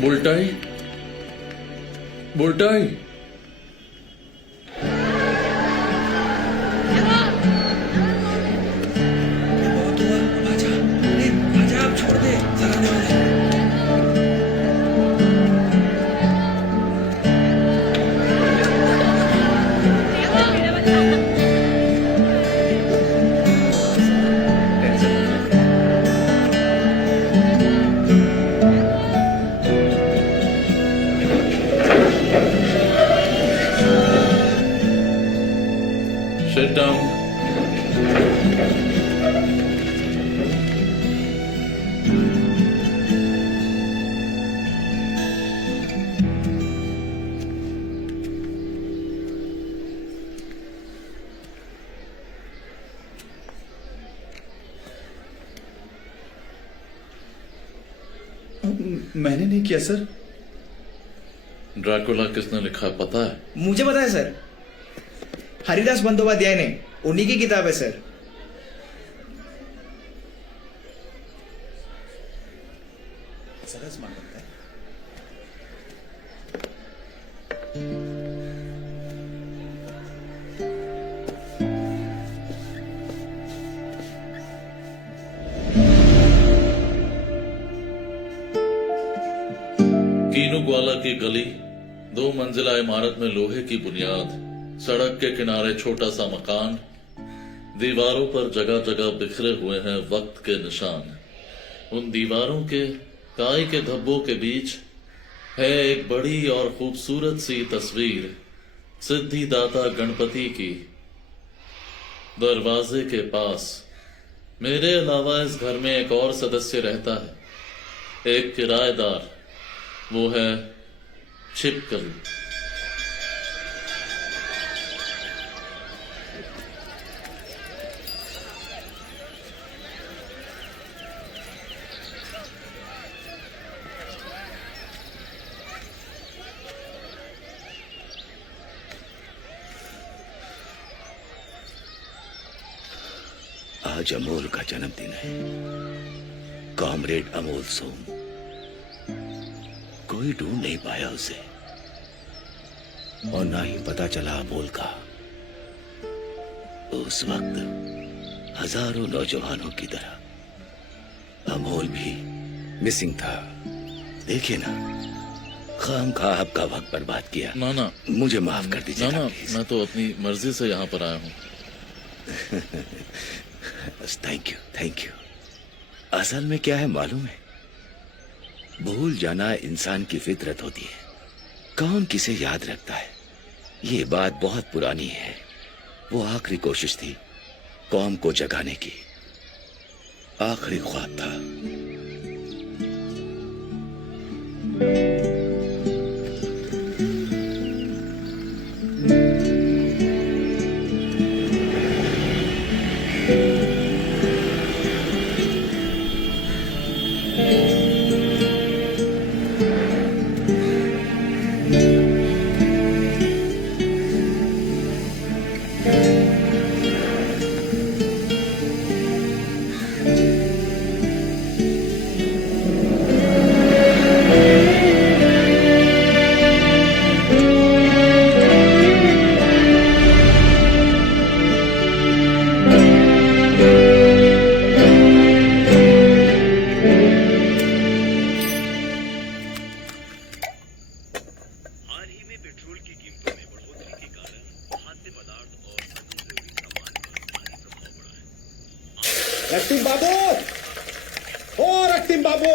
बुलटाई बुलटाई बहुत हुआ, आजा, अरे आजा, आप छोड़ दे, सर आने वाला है। Sit down. मैंने नहीं किया सर। ड्रैकुला किसने लिखा है पता है? मुझे पता है सर, हरिदास बंदोपाध्याय ने, उन्हीं की किताब है सर। सरस मान लगता है। कीनूग्वाला की गली, 2 मंजिला इमारत में लोहे की बुनियाद, सड़क के किनारे छोटा सा मकान, दीवारों पर जगह जगह बिखरे हुए हैं वक्त के निशान। उन दीवारों के काई के धब्बों के बीच है एक बड़ी और खूबसूरत सी तस्वीर सिद्धिदाता गणपति की। दरवाजे के पास मेरे अलावा इस घर में एक और सदस्य रहता है, एक किराएदार। वो है छिपकली। आज अमोल का जन्मदिन है। कॉमरेड अमोल सोम। कोई ढूंढ नहीं पाया उसे, और ना ही पता चला अमोल का। उस वक्त हजारों नौजवानों की तरह अमोल भी मिसिंग था। देखिए ना, खामखा आपका वक्त बर्बाद किया। ना मुझे माफ कर दीजिए ना, प्लीज। मैं तो अपनी मर्जी से यहाँ पर आया हूँ। Thank you. असल में क्या है मालूम है, भूल जाना इंसान की फितरत होती है। कौन किसे याद रखता है? ये बात बहुत पुरानी है। वो आखिरी कोशिश थी कौम को जगाने की, आखिरी ख्वाब था। रक्तिम बाबू, ओ रक्तिम बाबू,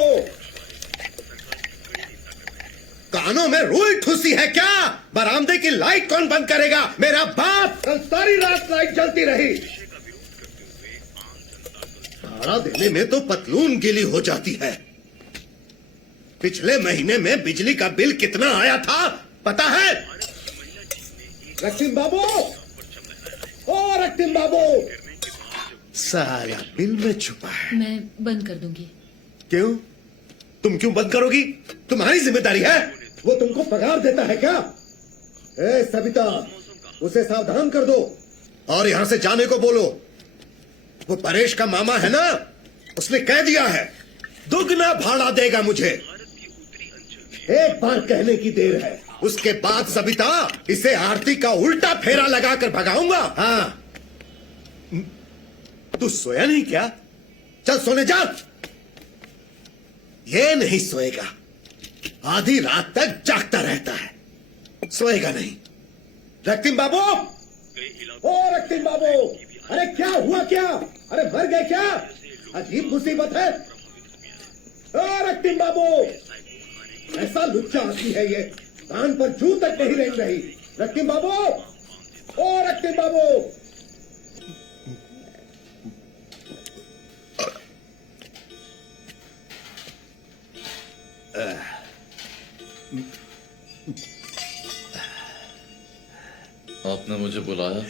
कानों में रुई ठुसी है क्या? बरामदे की लाइट कौन बंद करेगा? मेरा बाप कल सारी रात लाइट जलती रही। भाड़ा देने में तो पतलून गीली हो जाती है। पिछले महीने में बिजली का बिल कितना आया था पता है? रक्तिम बाबू, ओ रक्तिम बाबू, सारा बिल में छुपा है। मैं बंद कर दूंगी। क्यों? तुम क्यों बंद करोगी? तुम्हारी जिम्मेदारी है। वो तुमको पगार देता है क्या? ए सविता, उसे सावधान कर दो और यहां से जाने को बोलो। वो परेश का मामा है ना, उसने कह दिया है दुगना भाड़ा देगा मुझे। एक बार कहने की देर है, उसके बाद सबिता इसे आरती का उल्टा फेरा लगाकर भगाऊंगा। हाँ, तू सोया नहीं क्या? चल सोने जा। ये नहीं सोएगा, आधी रात तक जागता रहता है, सोएगा नहीं। रक्तिम बाबू, ओ रक्तिम बाबू, अरे क्या हुआ? क्या? अरे मर गए क्या? अजीब मुसीबत है। ओ रक्तिम बाबू, ऐसा लुच्चा आदमी है ये, कान पर जू तक नहीं रेंग रही। रक्तिम बाबू, ओ रक्तिम बाबू। आपने मुझे बुलाया?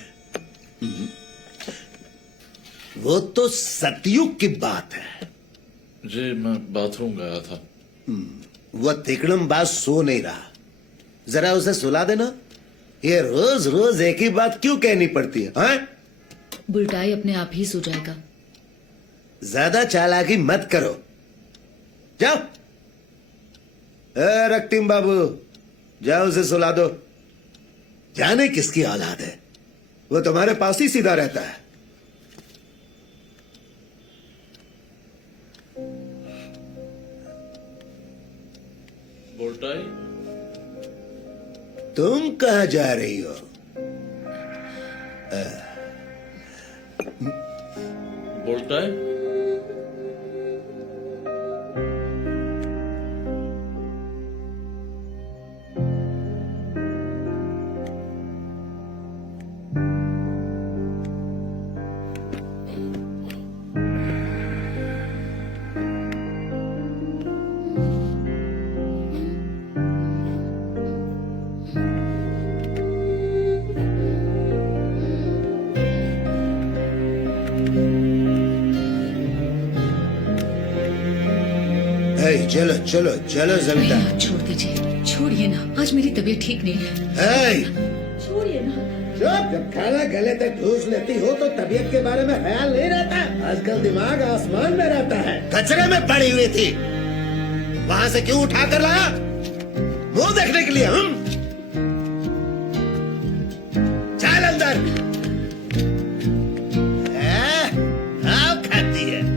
वो तो सतयुग की बात है। जी, मैं बाथरूम गया था। वह तिकड़म बात सो नहीं रहा, जरा उसे सुला देना। ये रोज रोज एक ही बात क्यों कहनी पड़ती है? हाँ? बुलटाई अपने आप ही सो जाएगा। ज्यादा चालाकी मत करो, जाओ। रक्तिम बाबू, जाओ उसे सुला दो। जाने किसकी औलाद है, वो तुम्हारे पास ही सीधा रहता है। बुलटाई, तुम कहां जा रही हो? बुलटाई, चलो चलो चलो जबिता। भैया छोड़ दीजिए, छोड़िए ना, आज मेरी तबीयत ठीक नहीं है। छोड़िए ना। जब खाना गले तक ठूस लेती हो तो तबीयत के बारे में ख्याल नहीं रहता। आजकल दिमाग आसमान में रहता है। कचरे में पड़ी हुई थी, वहां से क्यों उठा कर लाया? मुंह देखने के लिए? हम चल अंदर। आप खाती है।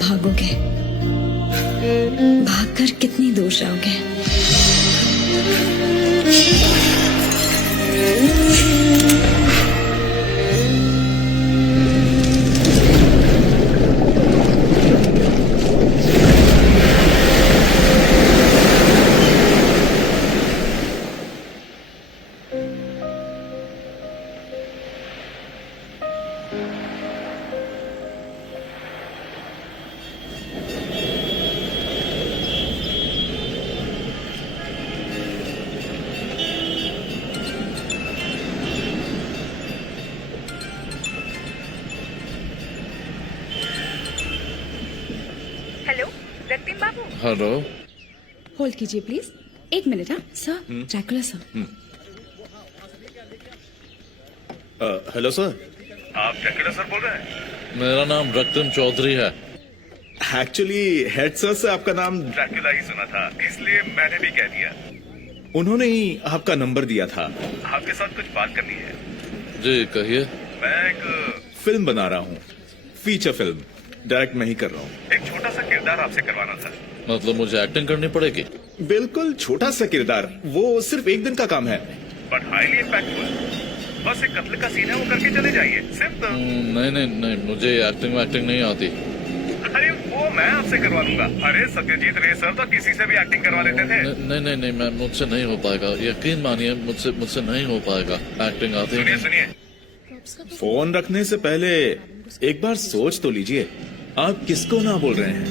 भागोगे? भागकर कितनी दूर जाओगे? हेलो, रक्तिम बाबू। हेलो। होल्ड कीजिए प्लीज, 1 मिनट। हाँ sir, Dracula sir. Hello sir. आप ड्रैकुला सर बोल रहे हैं? मेरा नाम रक्तिम चौधरी है। एक्चुअली हेड सर से आपका नाम ड्रैकुला ही सुना था, इसलिए मैंने भी कह दिया। उन्होंने ही आपका नंबर दिया था। आपके साथ कुछ बात करनी है। जी कहिए। मैं एक फिल्म बना रहा हूँ, फीचर फिल्म। डायरेक्ट मैं ही कर रहा हूँ। एक छोटा सा किरदार आपसे करवाना था। मतलब मुझे एक्टिंग करनी पड़ेगी? बिल्कुल छोटा सा किरदार, वो सिर्फ 1 दिन का काम है। But highly impactful. बस एक कत्ल का सीन है, वो करके चले जाइए, सिर्फ। नहीं नहीं नहीं, मुझे एक्टिंग नहीं आती। अरे वो मैं आपसे करवा लूंगा। अरे सत्यजीत रे सर तो किसी से भी एक्टिंग करवा लेते थे। नहीं मैं मुझसे नहीं हो पाएगा, यकीन मानिए मुझसे नहीं हो पाएगा। एक्टिंग आती सुनिए है। सुनिए, फोन रखने से पहले एक बार सोच तो लीजिए, आप किसको ना बोल रहे हैं।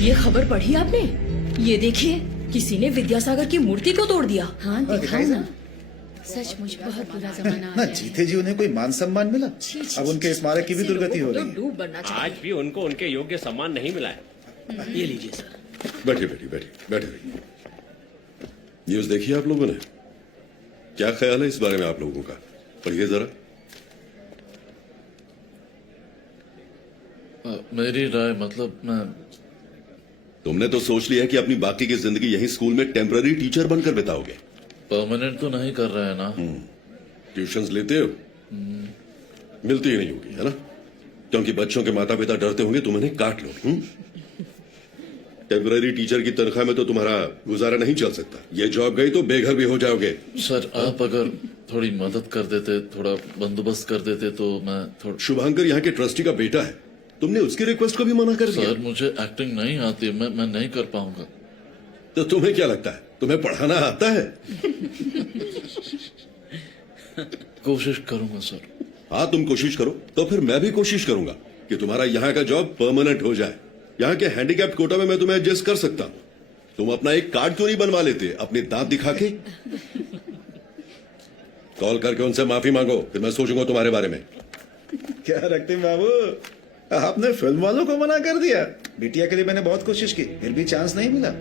ये खबर पढ़ी आपने? ये देखिए, किसी ने विद्यासागर की मूर्ति को तोड़ दिया। हाँ दिखाओ ना। सचमुच बहुत बुरा जमाना आ ना गया। जीते जी उन्हें कोई मान सम्मान मिला, अब उनके स्मारक की भी दुर्गति हो रही है। डूब बनना चाहिए। आज भी उनको उनके योग्य सम्मान नहीं मिला है। ये लीजिए सर। बैठिए बैठिए बैठिए बैठिए। न्यूज देखी आप लोगों ने? क्या ख्याल है इस बारे में आप लोगों का? पढ़िए जरा। मेरी राय मतलब मैं तुमने तो सोच लिया कि अपनी बाकी की जिंदगी यहीं स्कूल में टेम्पररी टीचर बनकर बिताओगे। परमानेंट तो नहीं कर रहे हैं ना। ट्यूशंस लेते हो? मिलती ही नहीं होगी, है ना? क्योंकि बच्चों के माता पिता डरते होंगे तुम इन्हें काट लो। टेम्पररी टीचर की तनख्वाह में तो तुम्हारा गुजारा नहीं चल सकता। ये जॉब गई तो बेघर भी हो जाओगे। सर आप अगर थोड़ी मदद कर देते, थोड़ा बंदोबस्त कर देते तो मैं थोड़ा। शुभांकर यहाँ के ट्रस्टी का बेटा है, तुमने उसकी रिक्वेस्ट को भी मना कर दिया। सर मुझे एक्टिंग नहीं आती, मैं नहीं कर पाऊंगा। तो तुम्हें क्या लगता है तुम्हें पढ़ाना आता है? कोशिश करूंगा सर। हाँ तुम कोशिश करो, तो फिर मैं भी कोशिश करूंगा कि तुम्हारा यहाँ का जॉब परमानेंट हो जाए। यहाँ के हैंडीकैप्ड कोटा में मैं तुम्हें एडजस्ट कर सकता हूँ। तुम अपना एक कार्ड क्यों नहीं बनवा लेते अपने दांत दिखा के? कॉल करके उनसे माफी मांगो, फिर मैं सोचूंगा तुम्हारे बारे में। क्या रखते बाबू, आपने फिल्म वालों को मना कर दिया। बिटिया के लिए मैंने बहुत कोशिश की, फिर भी चांस नहीं मिला।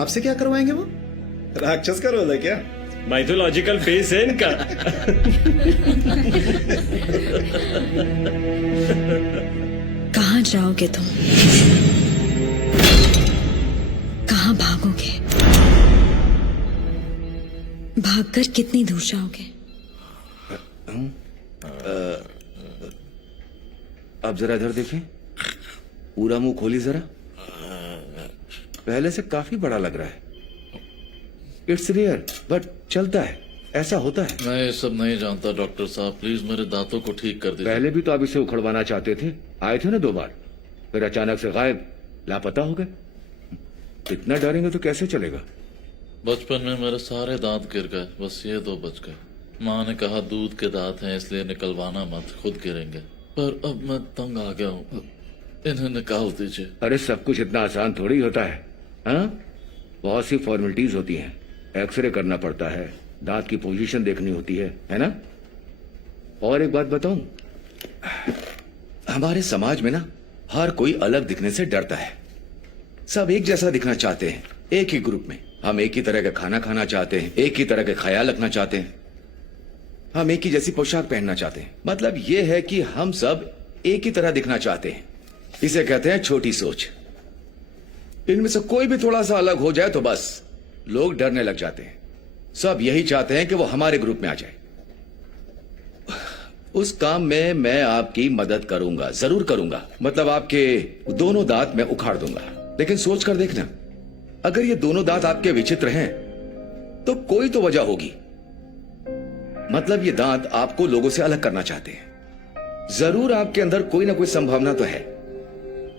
आपसे क्या करवाएंगे वो? राक्षस का रोल है क्या? माइथोलॉजिकल फेस है इनका। कहाँ जाओगे तुम? कहाँ भागोगे? भागकर कितनी दूर जाओगे? अब जरा इधर देखें, पूरा मुंह खोली जरा। पहले से काफी बड़ा लग रहा है। इट्स रेयर बट चलता है, ऐसा होता है। मैं ये सब नहीं जानता डॉक्टर साहब, प्लीज मेरे दांतों को ठीक कर दीजिए। पहले भी तो आप इसे उखड़वाना चाहते थे, आए थे ना 2 बार, फिर अचानक से गायब, लापता हो गए। इतना डरेंगे तो कैसे चलेगा? बचपन में मेरे सारे दांत गिर गए, बस ये 2 बच गए। माँ ने कहा दूध के दांत हैं इसलिए निकलवाना मत, खुद गिरेंगे। पर अब मैं तंग आ गया हूँ, इन्हें निकाल दीजिए। अरे सब कुछ इतना आसान थोड़ी होता है, हाँ? बहुत सी फॉर्मेलिटीज होती हैं। एक्सरे करना पड़ता है, दांत की पोजीशन देखनी होती है ना? और एक बात बताऊं, हमारे समाज में ना हर कोई अलग दिखने से डरता है। सब एक जैसा दिखना चाहते हैं, एक ही ग्रुप में। हम एक ही तरह का खाना खाना चाहते हैं, एक ही तरह के ख्याल रखना चाहते हैं, हम एक ही जैसी पोशाक पहनना चाहते हैं। मतलब ये है कि हम सब एक ही तरह दिखना चाहते हैं। इसे कहते हैं छोटी सोच। इनमें से कोई भी थोड़ा सा अलग हो जाए तो बस लोग डरने लग जाते हैं। सब यही चाहते हैं कि वो हमारे ग्रुप में आ जाए। उस काम में मैं आपकी मदद करूंगा, जरूर करूंगा। मतलब आपके दोनों दांत मैं उखाड़ दूंगा। लेकिन सोच कर देखना, अगर ये दोनों दांत आपके विचित्र हैं तो कोई तो वजह होगी। मतलब ये दांत आपको लोगों से अलग करना चाहते हैं। जरूर आपके अंदर कोई ना कोई संभावना तो है।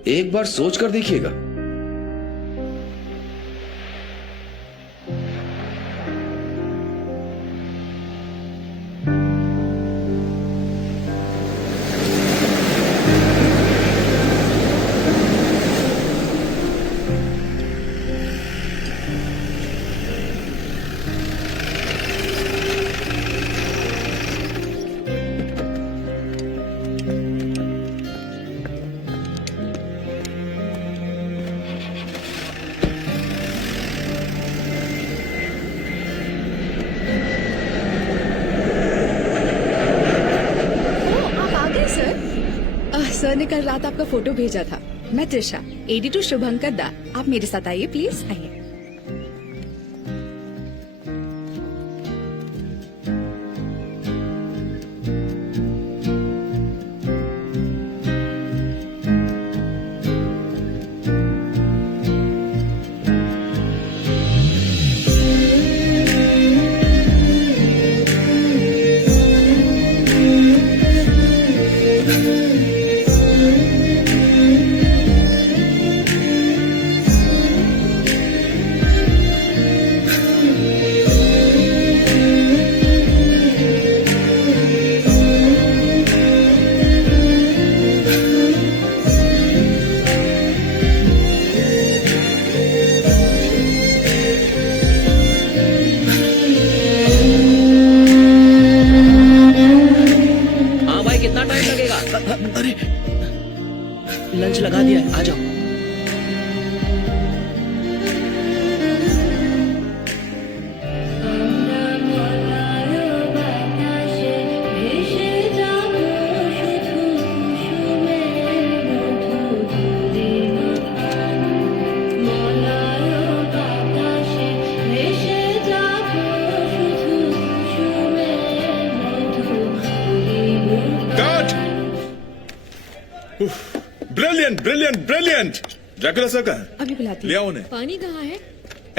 एक बार सोच कर देखिएगा। सर ने कल रात आपका फोटो भेजा था। मैं त्रिशा, एडिटर शुभंकर दा। आप मेरे साथ आइए प्लीज, आइए। Brilliant brilliant. ड्रैकुला सर का अभी बुलाती ले हूँ। आओ उन्हें। पानी कहाँ है?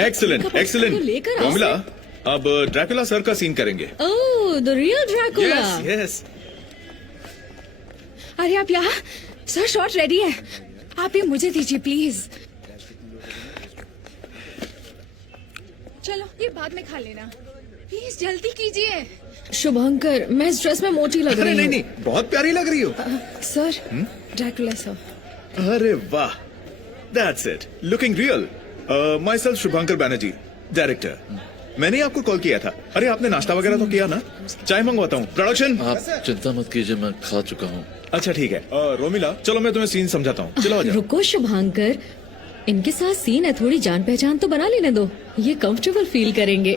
एक्सीलेंट कपड़ा एक्सीलेंट। तो लेकर आओ। रोमिला अब ड्रैकुला सर का सीन करेंगे। Oh, the real Dracula. Yes yes. अरे आप यहाँ, सर शॉट रेडी है, आप ये मुझे दीजिए प्लीज। चलो ये बाद में खा लेना, प्लीज जल्दी कीजिए। शुभंकर, मैं इस ड्रेस में मोटी लग अरे रही नहीं हूँ। नहीं, बहुत प्यारी लग रही हो। Sir Dracula sir. अरे वाह, that's it, looking real. My self Shubhankar Banerjee, director. मैंने आपको कॉल किया था। अरे आपने नाश्ता वगैरह तो किया ना? चाय मंगवाता हूँ। प्रोडक्शन आप चिंता मत कीजिए, मैं खा चुका हूँ। अच्छा ठीक है। रोमिला चलो मैं तुम्हें सीन समझाता हूँ, चलो आ जाओ। रुको शुभंकर, इनके साथ सीन है, थोड़ी जान पहचान तो बना लेने दो, ये कंफर्टेबल फील करेंगे।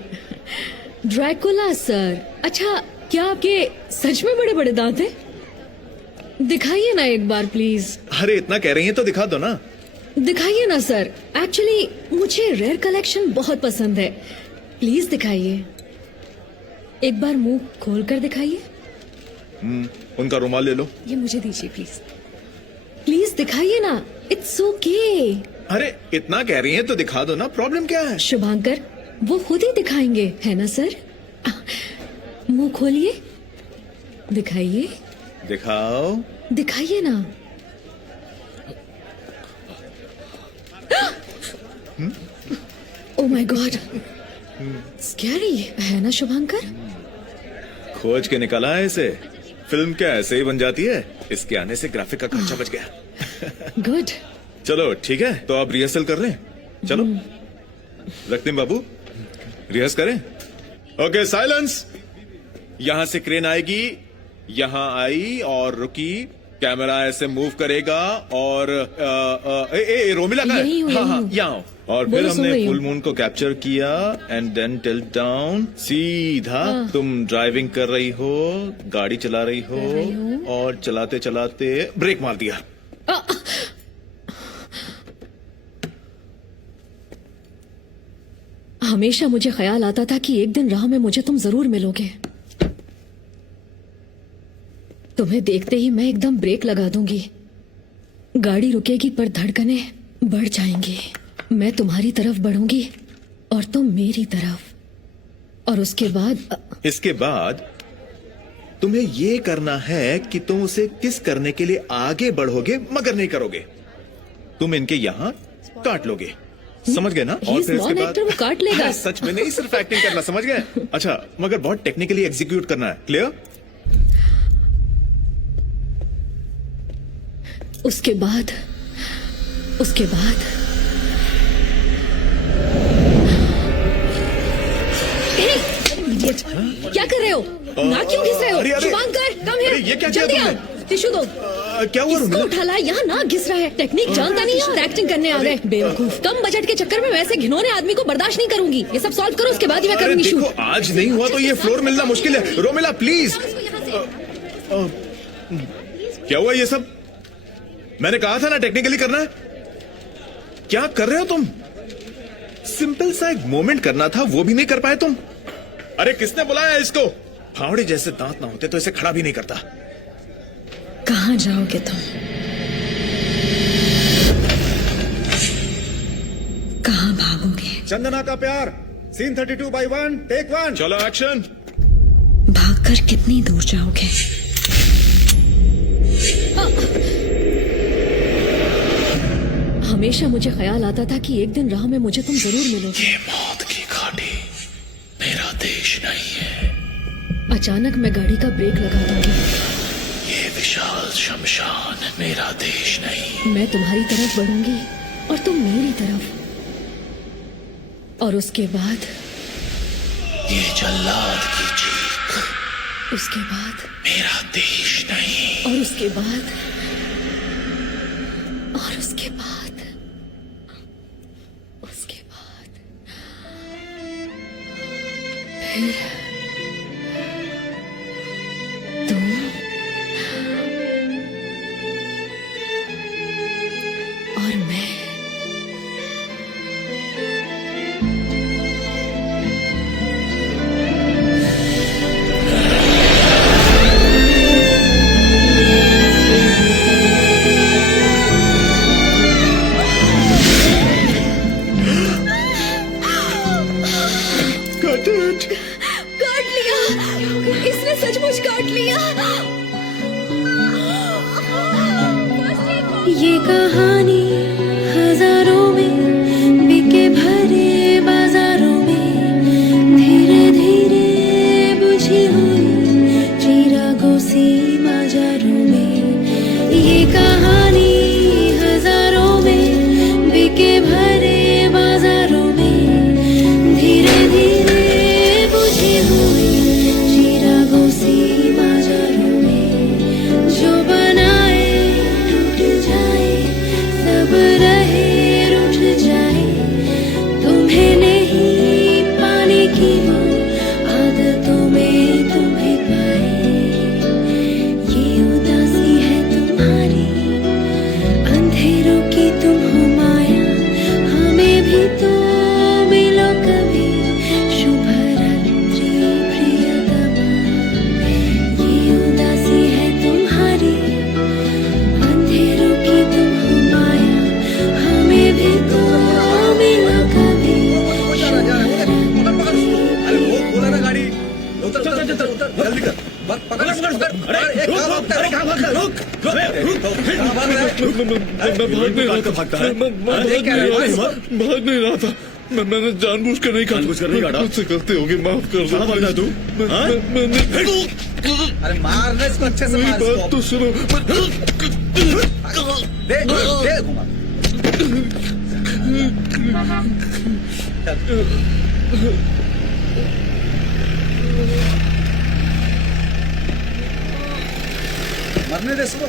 ड्रैकुला सर, अच्छा क्या आपके सच में बड़े बड़े दांत हैं? दिखाइए ना एक बार प्लीज। अरे इतना कह रही हैं तो दिखा दो ना। दिखाइए ना सर, एक्चुअली मुझे रेयर कलेक्शन बहुत पसंद है, प्लीज दिखाइए। एक बार मुंह खोल कर दिखाइए। उनका रुमाल ले लो। ये मुझे दीजिए प्लीज। प्लीज दिखाइए ना, इट्स ओके। अरे इतना कह रही हैं तो दिखा दो ना, प्रॉब्लम क्या है? शुभांकर, वो खुद ही दिखाएंगे, है ना सर? मुंह खोलिए, दिखाइए। दिखाओ। दिखाइए ना। ओह माय गॉड, स्कैरी है ना शुभांकर? खोज के निकाला है इसे। फिल्म क्या ऐसे ही बन जाती है? इसके आने से ग्राफिक का खर्चा बच गया। गुड। चलो ठीक है, तो आप रिहर्सल कर रहे हैं? चलो रক্তিम बाबू रिहर्स करें। Okay silence. यहां से क्रेन आएगी, यहां आई और रुकी, कैमरा ऐसे मूव करेगा और रोमिला का यही हूँ, हाँ यही हाँ हूँ। यहाँ आओ। और फिर बोलो, सुन हमने रही हूँ। फुल मून को कैप्चर किया एंड देन टिल्ट डाउन। सीधा तुम ड्राइविंग कर रही हो, गाड़ी चला रही कर रही हो हूँ। और चलाते चलाते ब्रेक मार दिया। हमेशा मुझे ख्याल आता था कि एक दिन राह में मुझे तुम जरूर मिलोगे। तुम्हें देखते ही मैं एकदम ब्रेक लगा दूंगी, गाड़ी रुकेगी पर धड़कनें बढ़ जाएंगी। मैं तुम्हारी तरफ बढ़ूंगी और तुम मेरी तरफ, और उसके बाद इसके बाद तुम्हें ये करना है कि तुम उसे किस करने के लिए आगे बढ़ोगे मगर नहीं करोगे। तुम इनके यहाँ काट लोगे, समझ गए ना? और फिर इसके बाद वो काट लेगा। अरे, सच में नहीं, सिर्फ एक्टिंग करना, समझ गए? अच्छा मगर बहुत टेक्निकली एग्जीक्यूट करना है। क्लियर? उसके बाद Idiot! क्या कर रहे हो? नाक क्यों घिस रहे हो? अरे, अरे, शुभांकर, come here! अरे, ये क्या किया जल्दी तुमने? आओ, टिश्यू दो। क्या हुआ किसको रोमिला? उठा लाया? यहाँ नाक घिस रहा है, टेक्निक जानता नहीं है और एक्टिंग करने आ गए, बेवकूफ। कम बजट के चक्कर में वैसे घिनौने आदमी को बर्दाश्त नहीं करूंगी। ये सब सॉल्व करो, उसके बाद ही मैं अरे करूंगी देखो, शूट। आज नहीं हुआ तो ये फ्लोर मिलना मुश्किल है। रोमिला प्लीज। क्या हुआ ये सब? मैंने कहा था ना टेक्निकली करना है। क्या कर रहे हो तुम? सिंपल सा एक मोमेंट करना था, वो भी नहीं कर पाए तुम। अरे किसने बुलाया इसको? फावड़े जैसे दांत ना होते तो इसे खड़ा भी नहीं करता। कहाँ जाओगे तुम? कहाँ भागोगे? चंदना का प्यार, सीन 32/1, टेक 1। चलो एक्शन। भागकर कितनी दूर जाओगे? हमेशा मुझे ख्याल आता था कि एक दिन राह में मुझे तुम जरूर मिलोगे। ये मौत की घाटी मेरा देश नहीं है। अचानक मैं गाड़ी का ब्रेक लगा दूंगी। ये विशाल शमशान मेरा देश नहीं। मैं तुम्हारी तरफ बढ़ूंगी और तुम मेरी तरफ, और उसके बाद ये जल्लाद की चीख उसके बाद मेरा देश नहीं। और उसके बाद और उसके बाद उसके बाद फिर तुम और मैं। Got it. काट लिया, इसने सचमुच काट लिया। ये कहानी हजारों में बिके भरे बाजारों में धीरे धीरे बुझी हुई चिरागों सी मजारों में। ये कहानी हजारों में बिके भरे बाजारों में धीरे धीरे बुझी हुई चिरागों सी मजारों में। जो बनाए टूट जाए, सब रहे रूठ जाए, तुम्हें नहीं पाने की वो आदतों में तुम्हें पाए। ये उदासी है तुम्हारी, अंधेरों की तुम हो माया, हमें भी तो मिलो कभी शुभ रात्रि प्रियतमा। ये उदासी है तुम्हारी, अंधेरों की तुम हो माया, हमें भी तो मिलो कभी शुभ रात्रि। बोला ना गाड़ी उतर उतर उतर उतर जल्दी कर पकड़ पकड़ पकड़। अरे कहाँ भागता है? रुक कहाँ भाग रहा है? भाग नहीं रहा था। भाग नहीं रहा था। मैंने जानबूझ कर नहीं काटा। मुझसे गलती होगी, माफ कर दो। भागना तू? अरे मारना इसको अच्छे से मार बात तो सुनो। दे दे घुमा। मरने दे सुनो।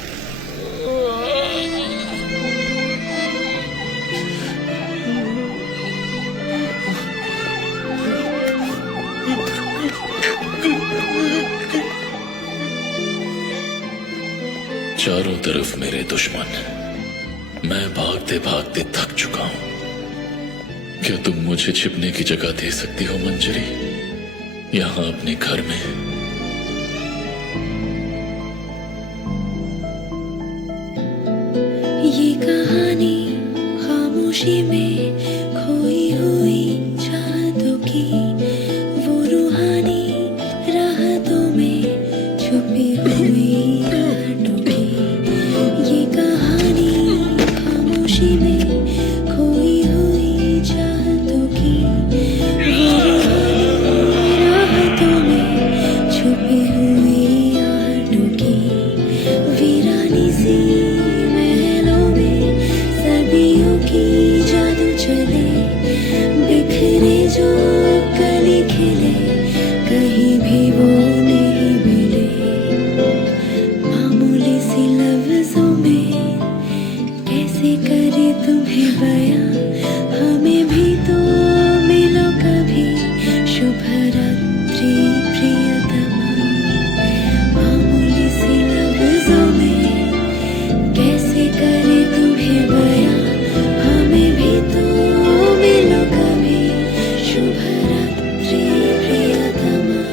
चारों तरफ मेरे दुश्मन, मैं भागते भागते थक चुका हूं। क्या तुम मुझे छिपने की जगह दे सकती हो मंजरी, यहां अपने घर में? ये कहानी खामोशी में खोई हुई चाहतों की, वो रूहानी राहतों में छुपी हुई आहटों की। ये कहानी खामोशी में खोई हुई चाहतों की, वो रूहानी राहतों में छुपी हुई आहटों की। वीरानी सी महलों में सदियों की जादू चले, बिखरे जो कली खिले, कहीं भी वो नहीं मिले। मामूली सी लफ्जों में कैसे करे तुम्हें बयां, हमें भी तो मिलो कभी शुभ रात्रि प्रियतमा। मामूली सी लफ्जों में कैसे करे तुम्हें बयां, हमें भी तो मिलो कभी शुभ रात्रि प्रियतमा।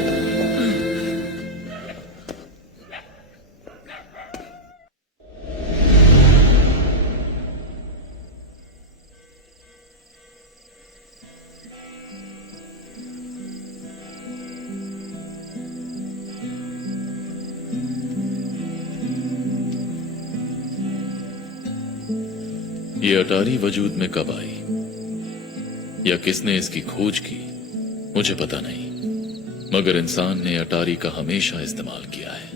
ये अटारी वजूद में कब आई या किसने इसकी खोज की, मुझे पता नहीं, मगर इंसान ने अटारी का हमेशा इस्तेमाल किया है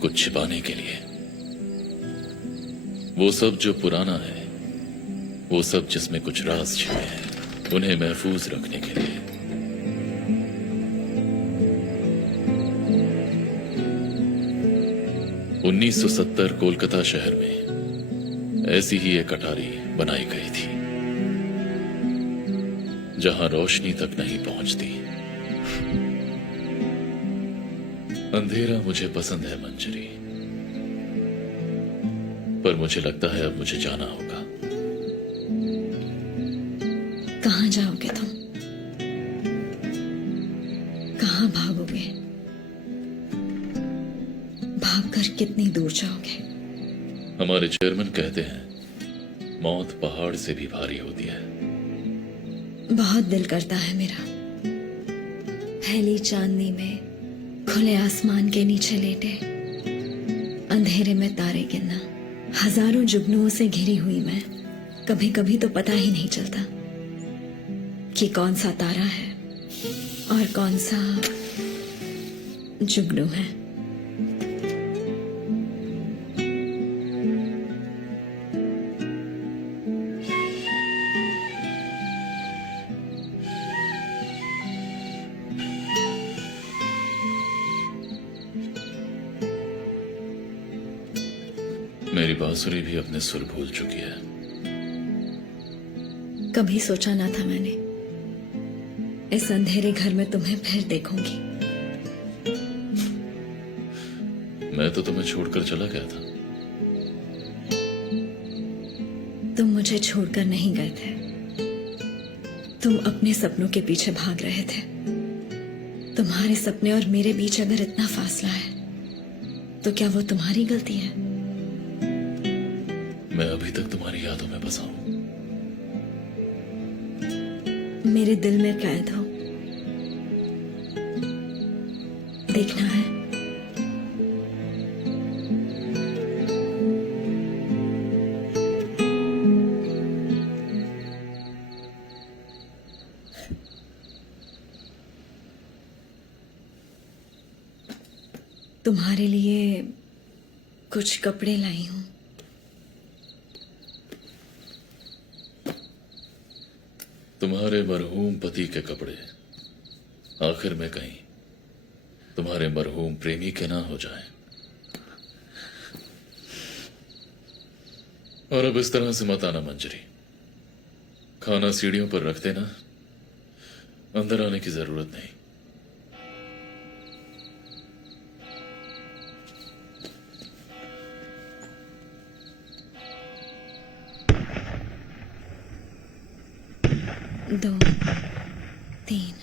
कुछ छिपाने के लिए। वो सब जो पुराना है, वो सब जिसमें कुछ राज छिपे हैं, उन्हें महफूज रखने के लिए। $1970 कोलकाता शहर में ऐसी ही एक अटारी बनाई गई थी जहां रोशनी तक नहीं पहुंचती। अंधेरा मुझे पसंद है मंजरी, पर मुझे लगता है अब मुझे जाना होगा। कहाँ जाओगे तुम? कहाँ भागोगे? भागकर कितनी दूर जाओगे? हमारे चेयरमैन कहते हैं मौत पहाड़ से भी भारी होती है। बहुत दिल करता है मेरा पहली चांदनी में खुले आसमान के नीचे लेटे अंधेरे में तारे गिनना, हजारों जुगनुओं से घिरी हुई मैं, कभी कभी तो पता ही नहीं चलता कि कौन सा तारा है और कौन सा जुगनू है। मेरी बांसुरी भी अपने सुर भूल चुकी है। कभी सोचा ना था मैंने इस अंधेरे घर में तुम्हें फिर देखूंगी। मैं तो तुम्हें छोड़कर चला गया था। तुम मुझे छोड़कर नहीं गए थे, तुम अपने सपनों के पीछे भाग रहे थे। तुम्हारे सपने और मेरे बीच अगर इतना फासला है तो क्या वो तुम्हारी गलती है? मैं अभी तक तुम्हारी यादों में बसा हूं। मेरे दिल में कैद हो, देखना है। तुम्हारे लिए कुछ कपड़े लाई हूं। तुम्हारे मरहूम पति के कपड़े आखिर में कहीं तुम्हारे मरहूम प्रेमी के ना हो जाएं। और अब इस तरह से मत आना मंजरी। खाना सीढ़ियों पर रख देना, अंदर आने की जरूरत नहीं। दो, तीन,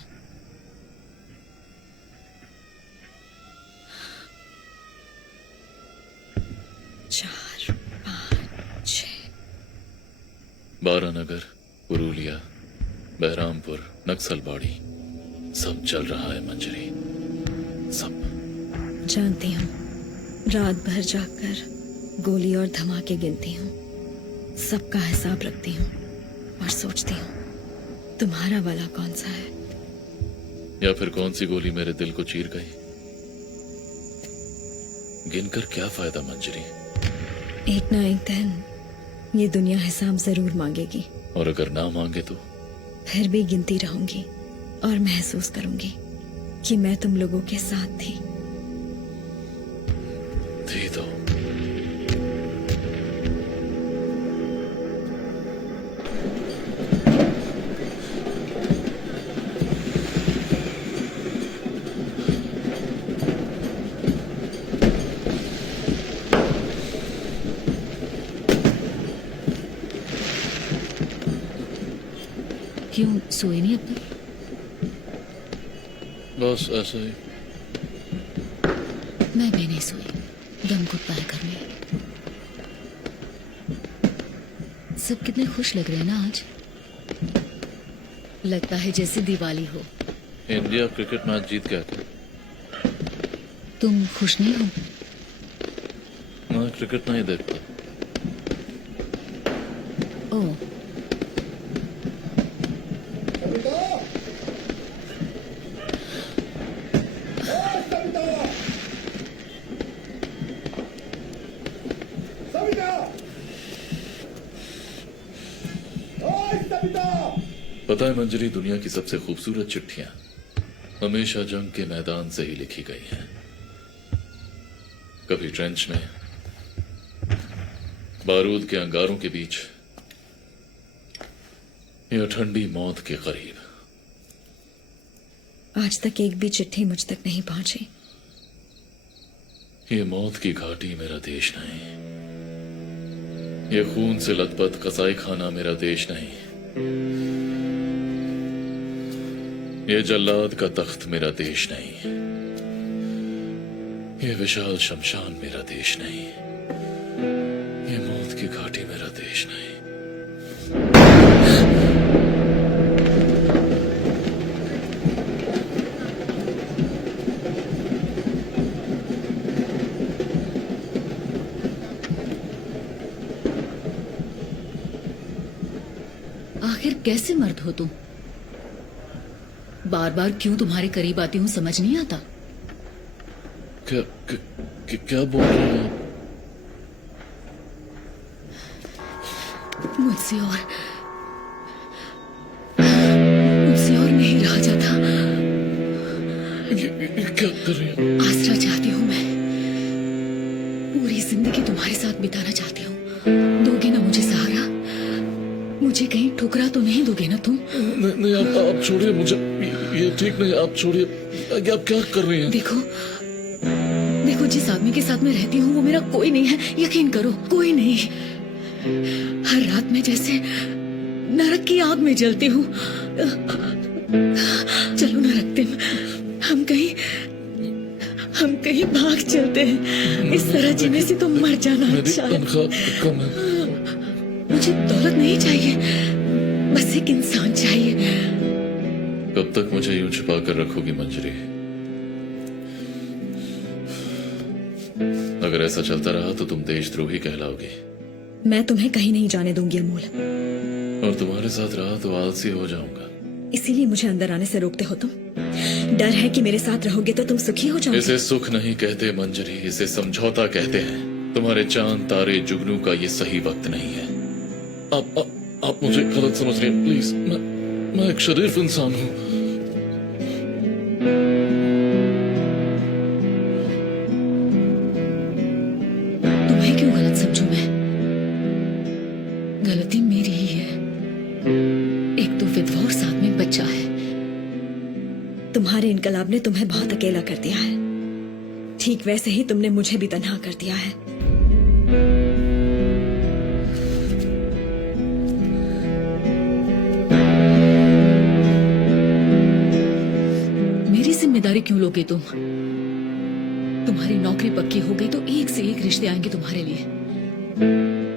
चार, पाँच, 6। बारानगर, पुरुलिया, बहरामपुर, नक्सलबाड़ी, सब चल रहा है मंजरी, सब। जानती हूँ, रात भर जागकर गोली और धमाके गिनती हूँ, सबका हिसाब रखती हूँ और सोचती हूँ तुम्हारा वाला कौन सा है। या फिर कौन सी गोली मेरे दिल को चीर गई। गिनकर क्या फायदा मंजरी। एक ना एक दिन ये दुनिया हिसाब जरूर मांगेगी, और अगर ना मांगे तो फिर भी गिनती रहूंगी और महसूस करूंगी कि मैं तुम लोगों के साथ थी। तो क्यों सोए नहीं अब तक? बस ऐसे ही। मैं भी नहीं सोई, दम घुटता है घर में। सब कितने खुश लग रहे हैं ना आज। लगता है जैसे दिवाली हो। इंडिया क्रिकेट मैच जीत गया क्या? तुम खुश नहीं हो? मैं क्रिकेट नहीं देखता। ओह, पता है मंजरी, दुनिया की सबसे खूबसूरत चिट्ठियां हमेशा जंग के मैदान से ही लिखी गई हैं। कभी ट्रेंच में, बारूद के अंगारों के बीच, या ठंडी मौत के करीब। आज तक एक भी चिट्ठी मुझ तक नहीं पहुंची। ये मौत की घाटी मेरा देश नहीं, ये खून से लथपथ कसाई खाना मेरा देश नहीं, ये जल्लाद का तख्त मेरा देश नहीं, ये विशाल शमशान मेरा देश नहीं, ये मौत की घाटी मेरा देश नहीं। कैसे मर्द हो तुम? बार बार क्यों तुम्हारे करीब आती हूँ समझ नहीं आता? क्या बोल रहे हैं आप? मुझसे और नहीं रहा जाता। ये क्या कर रही हैं? आसरा चाहती हूँ मैं, पूरी जिंदगी तुम्हारे साथ बिताना चाहती हूँ। दोगे ना मुझे सहारा? मुझे कहीं ठुकरा तो नहीं दोगे ना तुम? नहीं आप छोड़िए मुझे, ये ठीक नहीं, आप छोड़िए। आप क्या कर रही हैं? देखो जिस आदमी के साथ मैं रहती हूँ वो मेरा कोई नहीं है, यकीन करो, कोई नहीं। हर रात में जैसे नरक की आग में जलती हूँ। चलो ना रक्तिम, हम कहीं भाग चलते हैं। इस तरह जीने से तो मर जाना अच्छा है। कम है। मुझे दौलत नहीं चाहिए, बस एक इंसान चाहिए। कब तक मुझे यूं छुपा कर रखोगी मंजरी? अगर ऐसा चलता रहा तो तुम देशद्रोही कहलाओगी। मैं तुम्हें कहीं नहीं जाने दूंगी अमोल। और तुम्हारे साथ रहा तो आलसी हो जाऊंगा। इसीलिए मुझे अंदर आने से रोकते हो तुम? डर है कि मेरे साथ रहोगे तो तुम सुखी हो जाओगे। इसे सुख नहीं कहते मंजरी, इसे समझौता कहते हैं। तुम्हारे चांद तारे जुगनू का ये सही वक्त नहीं है। आप मुझे गलत समझ रहे हैं प्लीज। मैं एक शरीफ इंसान हूँ। तुम्हें क्यों गलत समझूं मैं? गलती मेरी ही है। एक तो विधवा और साथ में बच्चा है। तुम्हारे इनकलाब ने तुम्हें बहुत अकेला कर दिया है। ठीक वैसे ही तुमने मुझे भी तन्हा कर दिया है। मेरी जिम्मेदारी क्यों लोगे तुम? तुम्हारी नौकरी पक्की हो गई तो एक से एक रिश्ते आएंगे तुम्हारे लिए।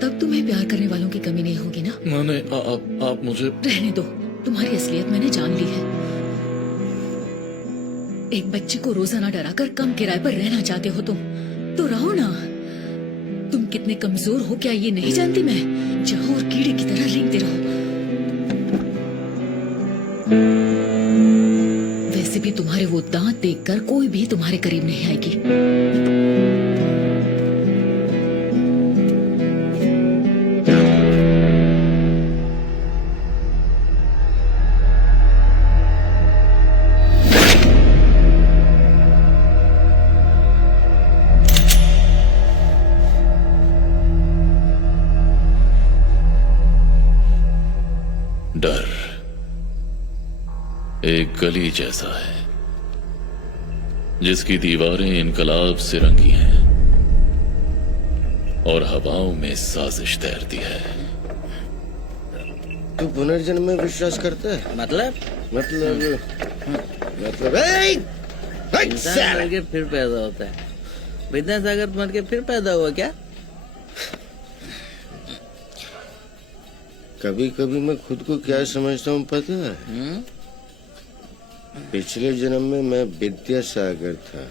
तब तुम्हें प्यार करने वालों की कमी नहीं होगी ना? मैंने आप मुझे रहने दो, तुम्हारी असलियत मैंने जान ली है। एक बच्चे को रोजाना डराकर कम किराए पर रहना चाहते हो तुम, तो रहो ना। तुम कितने कमजोर हो क्या ये नहीं जानती मैं? जाओ और कीड़े की तरह रेंगते रहो। वैसे भी तुम्हारे वो दांत देखकर कोई भी तुम्हारे करीब नहीं आएगी। डर एक गली जैसा है जिसकी दीवारें इनकलाब से रंगी हैं और हवाओं में साजिश तैरती है। तू पुनर्जन्म में विश्वास करता है? मतलब इंसान मर के फिर पैदा होता है। विद्यासागर मर के फिर पैदा हुआ क्या? कभी कभी मैं खुद को क्या समझता हूँ पता है? पिछले जन्म में मैं विद्यासागर था।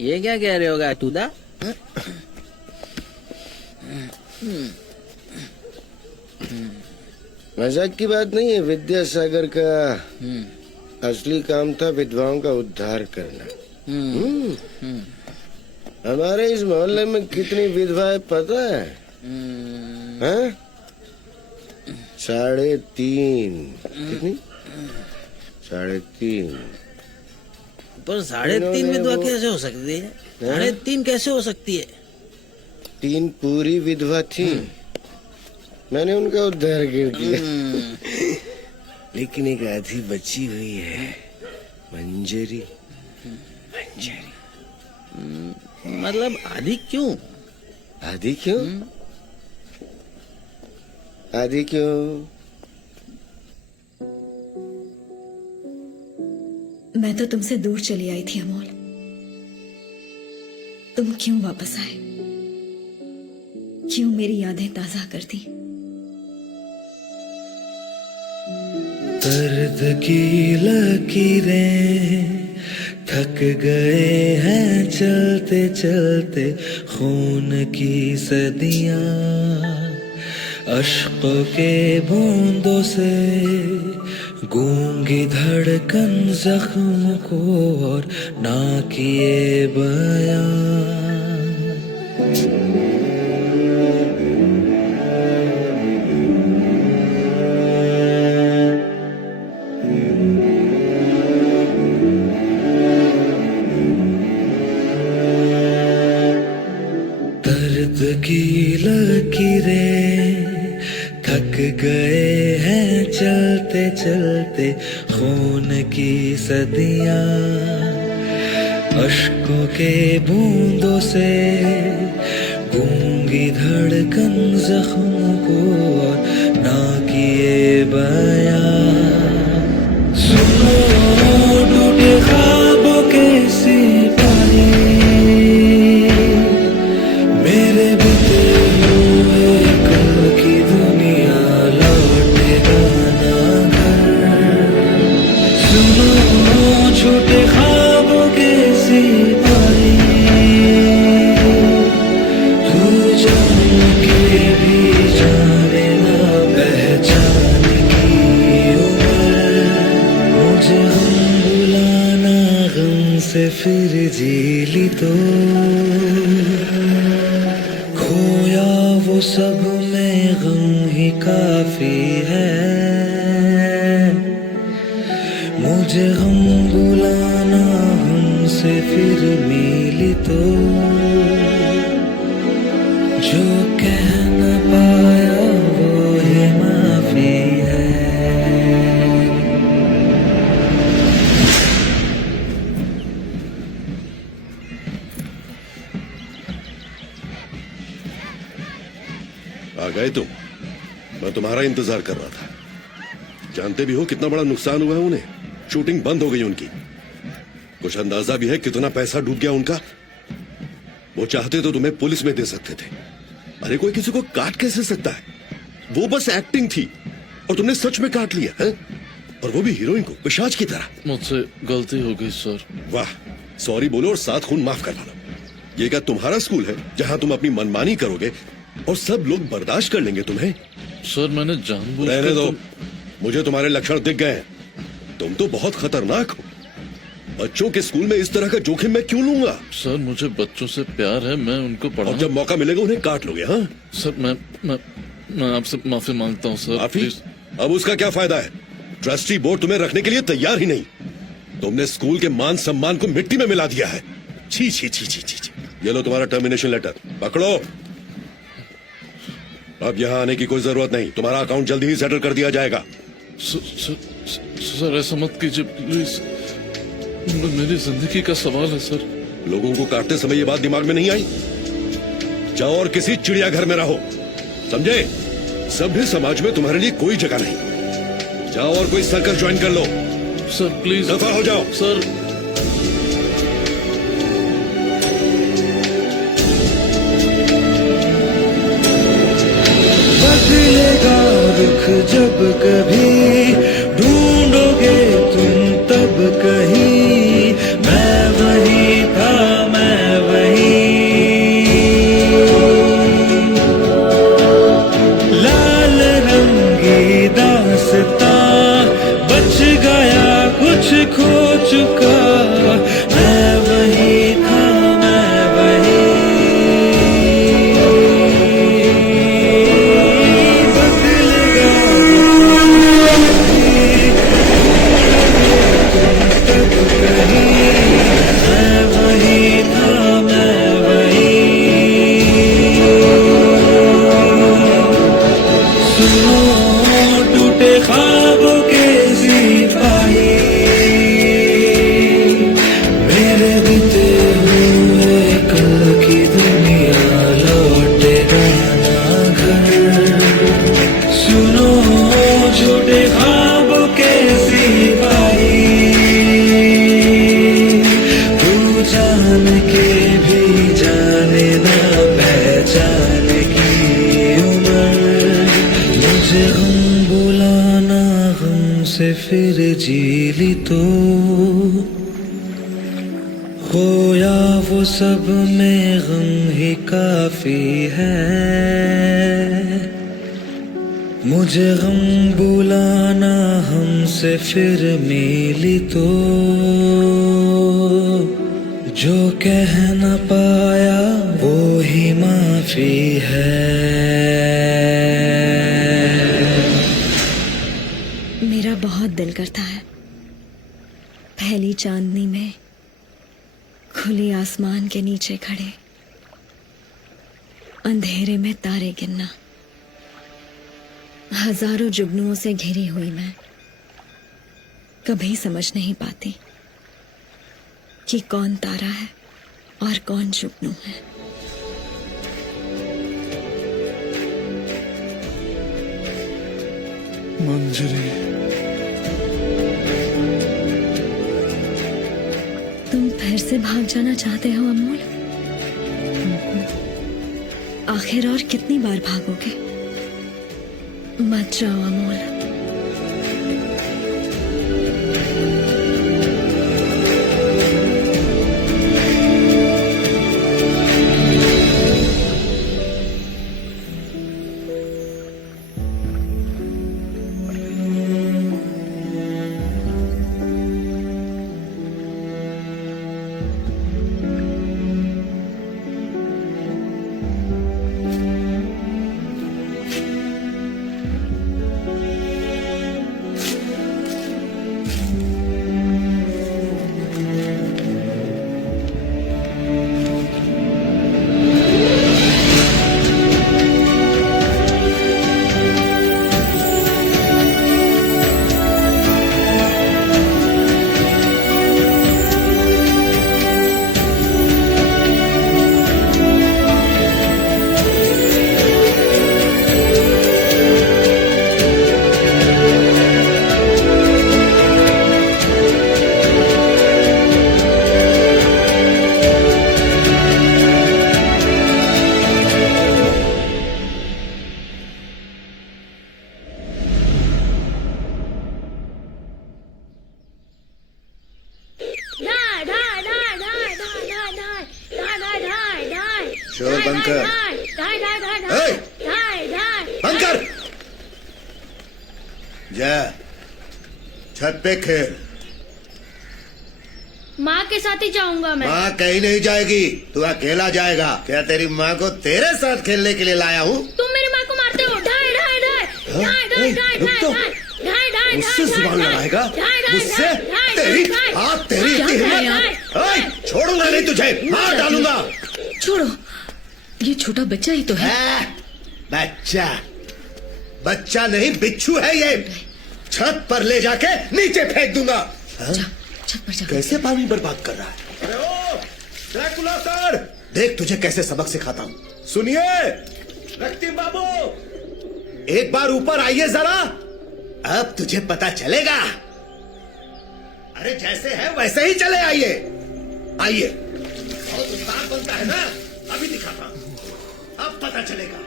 ये क्या कह रहे होगा टूदा? मजाक की बात नहीं है। विद्यासागर का असली काम था विधवाओं का उद्धार करना। हमारे इस मोहल्ले में कितनी विधवाएं पता है? 3.5। कितनी? 3.5। पर 3.5 विधवा कैसे हो सकती है? 3.5 कैसे हो सकती है? 3 पूरी विधवा थी, मैंने उनका उद्धार कर दिया। लेकिन एक आधी बची हुई है, मंजरी। मतलब आधी क्यों? आधी क्यों? आधी क्यों? मैं तो तुमसे दूर चली आई थी अमोल। तुम क्यों वापस आए? क्यों मेरी यादें ताजा कर दी? दर्द की लकीरें थक गए हैं चलते चलते, खून की सदियां अश्कों के बूंदों से गूंगी धड़कन जख्म को और ना किए बयां। दर्द की लकीरें थक गए हैं चलते चलते खून की सदियां। अश्कों के बूंदों से गूंगी धड़कन जख्म को और ना किए बयां। सुनो टूटे ख्वाबों के सिपाही, मेरे बीते हुए कल की दुनिया लौटेगा ना घर। सुनो झूठे ख्वाबों के सिपाही, तू जान के भी जाने ना पहचान की उम्र। मुझे गम बुलाना गम से फिर जी ली तो खोया वो सब में गम ही काफी है। मुझे गम बुलाना हमसे फिर मिली तो जो कह न पाया वो ही माफी है। आ गए तुम? मैं तुम्हारा इंतजार कर रहा था। जानते भी हो कितना बड़ा नुकसान हुआ है उन्हें। शूटिंग बंद हो गई उनकी। कुछ अंदाजा भी है कितना पैसा डूब गया उनका। वो चाहते तो तुम्हें पुलिस में दे सकते थे। अरे कोई किसी को काट कैसे सकता है? वो बस एक्टिंग थी और तुमने सच में काट लिया है? और वो भी हीरोइन को पिशाच की तरह। मुझसे गलती हो गई सर। वाह, सॉरी बोलो और 7 खून माफ करवा लो। ये क्या तुम्हारा स्कूल है जहां तुम अपनी मनमानी करोगे और सब लोग बर्दाश्त कर लेंगे तुम्हें? सर मैंने जानबूझकर रहने दो। मुझे तुम्हारे लक्षण दिख गए हैं। तुम तो बहुत खतरनाक हो। बच्चों के स्कूल में इस तरह का जोखिम मैं क्यों लूंगा? सर मुझे बच्चों से प्यार है, मैं उनको और पढ़ा। जब मौका मिलेगा उन्हें काट लोगे? हाँ सर मैं आपसे माफी मांगता हूँ सर। माफी? प्लीज। अब उसका क्या फायदा है? ट्रस्टी बोर्ड तुम्हें रखने के लिए तैयार ही नहीं। तुमने स्कूल के मान सम्मान को मिट्टी में मिला दिया है। छी छी छी छी छी। ये लो तुम्हारा टर्मिनेशन लेटर, पकड़ो। अब यहाँ आने की कोई जरूरत नहीं। तुम्हारा अकाउंट जल्दी ही सेटल कर दिया जाएगा। सर ऐसा मत कीजिए प्लीज। मेरी जिंदगी का सवाल है सर। लोगों को काटते समय ये बात दिमाग में नहीं आई? जाओ और किसी चिड़ियाघर में रहो, समझे? सभ्य समाज में तुम्हारे लिए कोई जगह नहीं। जाओ और कोई सर्कस ज्वाइन कर लो। सर प्लीज दफा हो जाओ। सर बदलेगा रुख जब कभी ढूंढोगे तुम तब कहीं। मैं वही था, मैं वही। लाल रंगी दास्तां बच गया, कुछ खो चुका। मैं वही था, मैं वही। ख्वाबों के सिपाही, मेरे बीते हुए कल की दुनिया लौटेगा ना घर। सुनो झूठे ख्वाबों के सिपाही, तू जान के भी जाने ना पहचान की उम्र। मुझे से फिर जी ली तो खोया वो सब में गम ही काफी है। मुझे गम बुलाना हमसे फिर मिली तो जो कह न पाया वो ही माफी है। मेरा बहुत दिल करता है पहली चांदनी में खुले आसमान के नीचे खड़े अंधेरे में तारे गिनना। हजारों जुगनुओं से घिरी हुई मैं कभी समझ नहीं पाती कि कौन तारा है और कौन जुगनू है। मंजरी, तुम फिर से भाग जाना चाहते हो अमोल? आखिर और कितनी बार भागोगे? मत जाओ अमोल। शोर बंद कर। बंद कर। जा छत पे खेल। माँ के साथ ही जाऊंगा मैं। माँ कहीं नहीं जाएगी, तू अकेला जाएगा। क्या तेरी माँ को तेरे साथ खेलने के लिए लाया हूँ? तुम मेरी माँ को मारते हो। ढाई ढाई ढाई ढाई ढाई ढाई रुक तो। ढाई ढाई मुझसे जुबान लड़ाएगा? मुझसे? तेरी हाथ तेरी की हिम्मत। ओए, छोड़ूंगा नहीं तुझे, मार डालूंगा। छोड़ो, ये छोटा बच्चा ही तो है। बच्चा बच्चा नहीं, बिच्छू है ये। छत पर ले जाके नीचे फेंक दूंगा। छत पर जा। कैसे पानी बर्बाद कर रहा है? अरे ओ ड्रैकुला सर, देख तुझे कैसे सबक सिखाता हूँ। सुनिए रक्तिम बाबू, एक बार ऊपर आइए जरा, अब तुझे पता चलेगा। अरे जैसे है वैसे ही चले आइए। आइए, बहुत उस्ताद बनता है ना, अभी दिखाता हूं, अब पता चलेगा।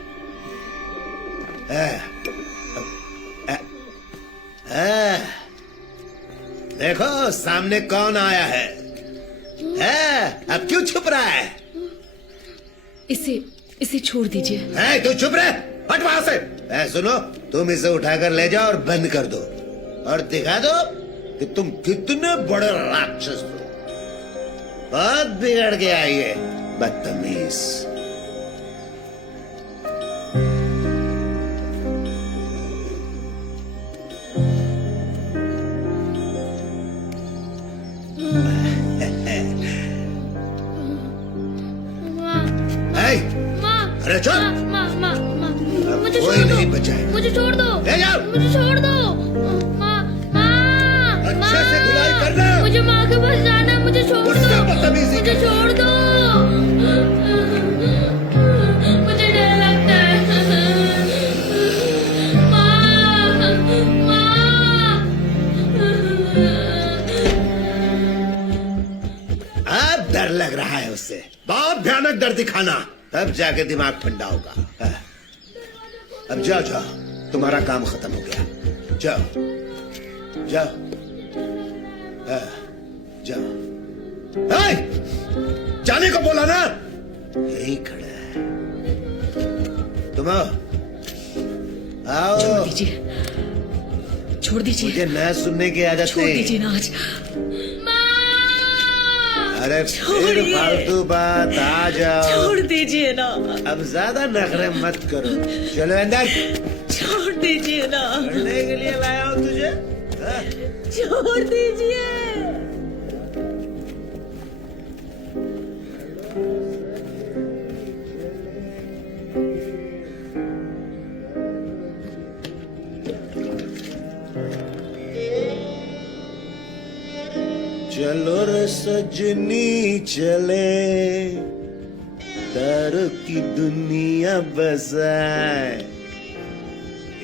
देखो सामने कौन आया है? अब क्यों छुप रहा है? इसे छोड़ दीजिए। तू चुप रहे, हट वहां से। सुनो, तुम इसे उठाकर ले जाओ और बंद कर दो, और दिखा दो कि तुम कितने बड़े राक्षस हो। बहुत बिगड़ गया ये बदतमीज। अरे चल, मुझे कोई नहीं बचाएगा। मुझे छोड़ दो, ले जाओ, मुझे छोड़ दो। अच्छे से धुलाई करना। मुझे माँ के पास जाना है, मुझे छोड़ दो, मुझे छोड़ दो। मुझे डर लगता है। अब डर लग रहा है उससे, बहुत भयानक डर दिखाना, तब जाके दिमाग ठंडा होगा। अब जाओ जाओ, तुम्हारा काम खत्म हो गया। जाओ जाओ जाओ। जाने को बोला ना, यही खड़ा है। तुम आओ, आओ। छोड़ दीजिए, छोड़ दीजिए, मुझे न सुनने की आदत छोड़ नहीं। दीजिए ना आज। अरे फिर फालतू बात, आ जाओ। छोड़ दीजिए ना, अब ज्यादा नखरे मत करो, चलो अंदर। छोड़ दीजिए ना, पढ़ने के लिए लाया हूँ तुझे। हाँ? छोड़ दीजिए। चलो रे सजनी चले, तारों की दुनिया बसाए।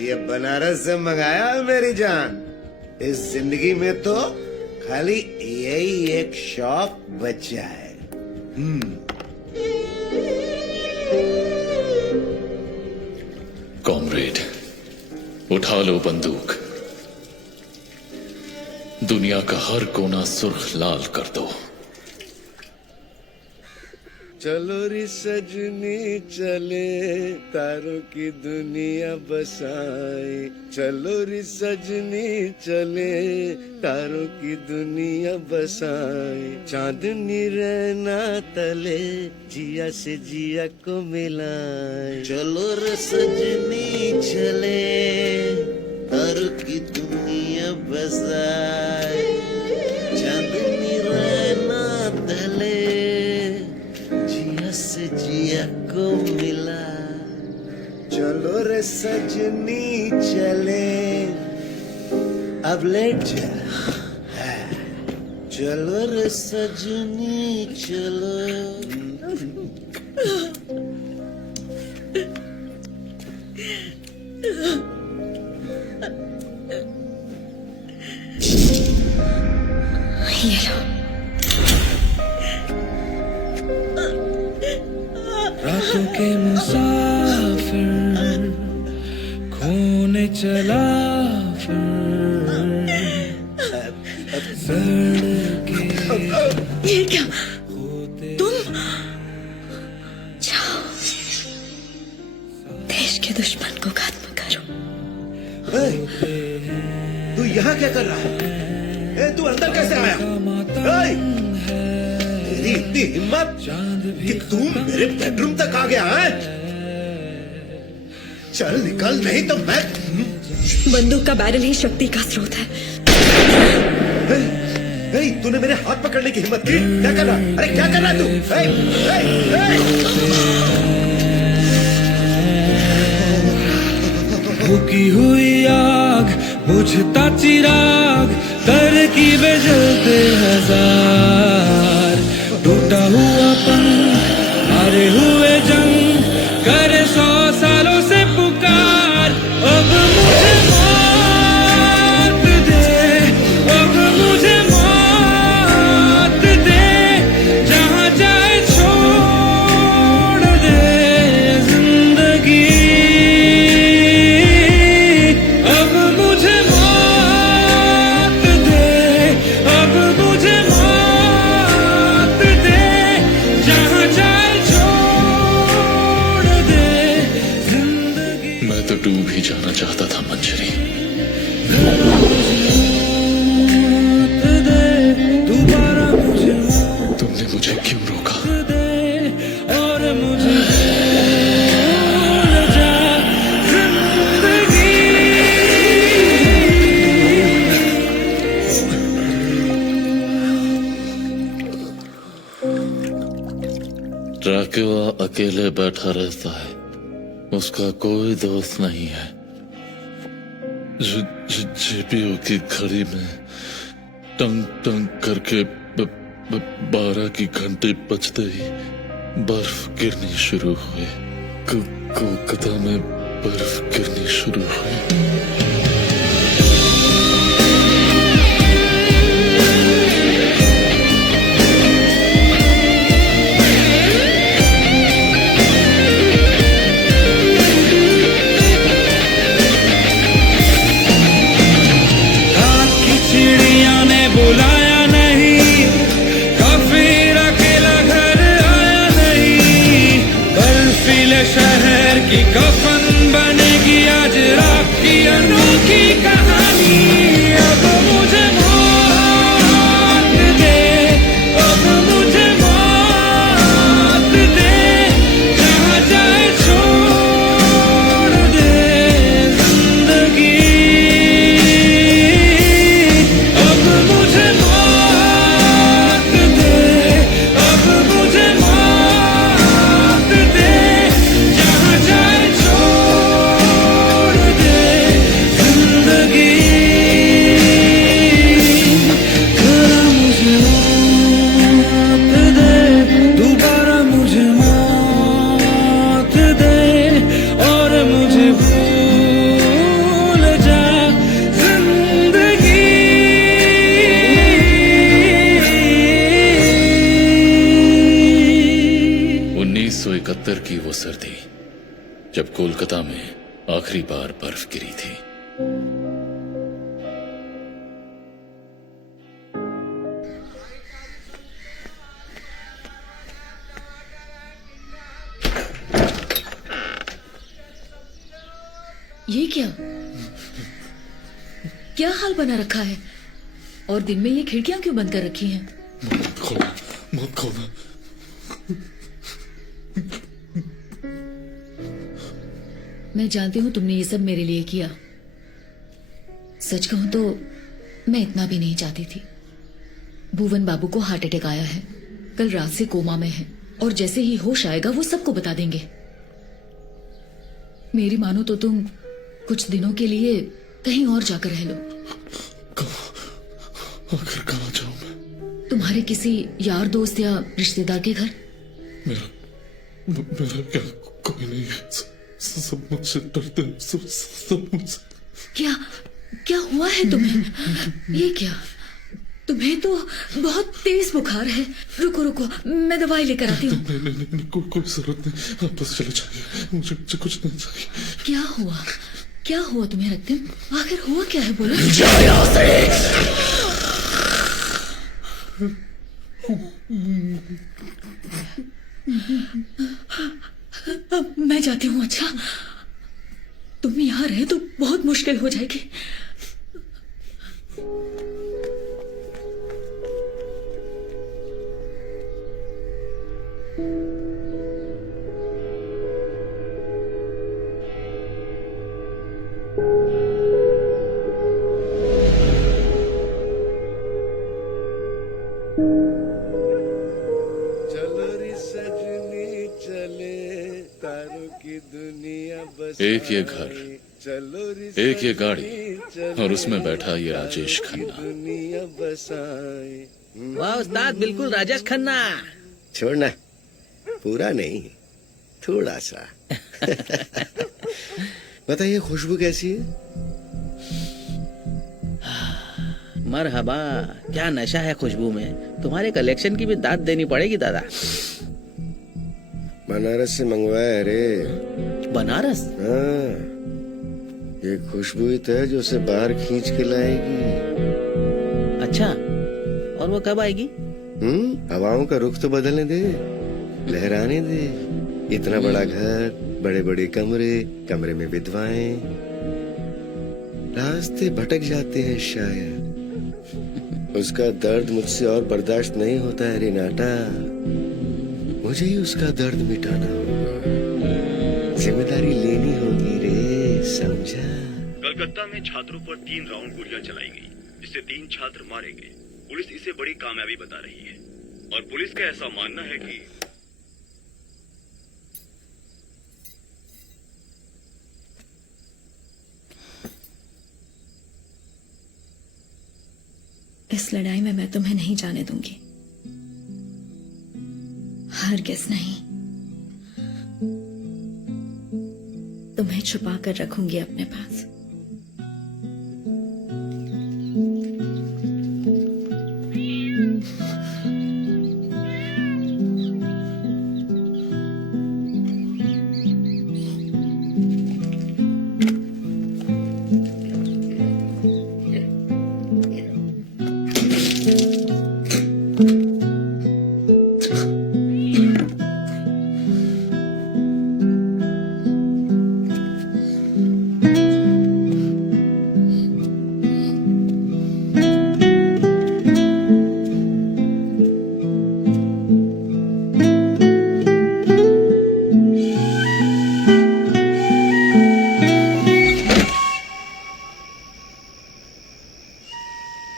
ये बनारस से मंगाया है मेरी जान। इस जिंदगी में तो खाली यही एक शौक बचा है। कॉमरेड, उठा लो बंदूक, दुनिया का हर कोना सुर्ख लाल कर दो। चलो रे सजनी चले, तारों की दुनिया बसाए। चलो रे सजनी चले, तारों की दुनिया बसाए। चांदनी रहना तले, जिया से जिया को मिलाए। चलो रे सजनी चले, तारों की दुनिया बसाए। चांदनी रहना तले, जिया से जिया को मिला। चलो रे सजनी चले, अब लेट जा। चलो रे सजनी चलो। ये लो। रातों के मुसाफिर खोने चला ये क्या, तुम जाओ, देश के दुश्मन को खत्म करो। तू यहाँ क्या कर रहा है? तू अंदर कैसे आया? तेरी इतनी हिम्मत कि तू मेरे बेडरूम तक आ गया है? चल निकल, नहीं तो मैं। बंदूक का बैरल ही शक्ति का स्रोत है। तूने मेरे हाथ पकड़ने की हिम्मत की? क्या कर रहा? अरे क्या कर रहा है तू? भूखी हुई आग, बुझता चिराग, तरकीबें जलते हजार। टूटा हुआ पंख, हारे हुए जंग, करे 100 सालों से पुकार। अब मुझे मौत दे, अब मुझे मौत दे, जहां जाए छोड़ दे जिंदगी। अब मुझे मौत दे, अब मुझे मौत दे, जहां जाए छोड़ दे जिंदगी। मैं तो डूब ही जाना चाहता था मंजरी। दोबारा मुझे तुमने मुझे क्यों रोका? और मुझे भूल जा जिंदगी। ड्रैकुला अकेले बैठा रहता है, उसका कोई दोस्त नहीं है। जीपीओ की घड़ी में टंग टंग करके 12 की घंटे बजते ही बर्फ गिरनी शुरू हुई। कोलकाता में बर्फ गिरनी शुरू हुई। बुलाया नहीं, काफिर अकेला घर आया नहीं। बर्फीले शहर की कफन बनेगी आज रात। 1971 की वो सर्दी, जब कोलकाता में आखिरी बार बर्फ गिरी थी। ये क्या हाल बना रखा है? और दिन में ये खिड़कियां क्यों बंद कर रखी हैं? मत खोलना। मैं जानती हूँ तुमने ये सब मेरे लिए किया। सच कहूं तो मैं इतना भी नहीं चाहती थी। भुवन बाबू को हार्ट अटैक आया है, कल रात से कोमा में है और जैसे ही होश आएगा वो सबको बता देंगे। मेरी मानो तो तुम कुछ दिनों के लिए कहीं और जाकर रह लो। आखिर कहाँ जाऊं मैं? तुम्हारे किसी यार दोस्त या रिश्तेदार के घर। मेरा क्या कोई नहीं है। सब मुझसे डरते हैं। सब मुझसे। क्या हुआ है तुम्हें? ये क्या? तुम्हें तो बहुत तेज बुखार है। रुको मैं दवाई लेकर आती हूँ। नहीं, कोई जरूरत नहीं। आप बस चले जाइए। मुझे कुछ नहीं चाहिए। क्या हुआ तुम्हें रक्तिम? आखिर हुआ क्या है, बोलो। मैं जाती हूँ। अच्छा, तुम यहाँ रहे तो बहुत मुश्किल हो जाएगी। एक ये घर, एक ये गाड़ी और उसमें बैठा ये राजेश खन्ना। वाह उस्ताद, बिल्कुल राजेश खन्ना। छोड़ना, पूरा नहीं, थोड़ा सा। बताइए खुशबू कैसी है? मरहबा, क्या नशा है खुशबू में। तुम्हारे कलेक्शन की भी दाद देनी पड़ेगी दादा। बनारस से मंगवाया है रे। बनारस? हाँ, ये खुशबू ही तो है जो उसे बाहर खींच के लाएगी। अच्छा, और वो कब आएगी? हवाओं का रुख तो बदलने दे, लहराने दे। इतना बड़ा घर, बड़े बड़े कमरे, कमरे में विधवाएं, रास्ते भटक जाते हैं शायद। उसका दर्द मुझसे और बर्दाश्त नहीं होता है रेनाटा। मुझे ही उसका दर्द मिटाना होगा, जिम्मेदारी लेनी होगी रे, समझा? कलकत्ता में छात्रों पर 3 राउंड गोलियां चलाई गई, जिससे 3 छात्र मारे गए। पुलिस इसे बड़ी कामयाबी बता रही है और पुलिस का ऐसा मानना है कि इस लड़ाई में मैं तुम्हें नहीं जाने दूंगी, हरगिज़ नहीं। तुम्हें छुपा कर रखूंगी अपने पास।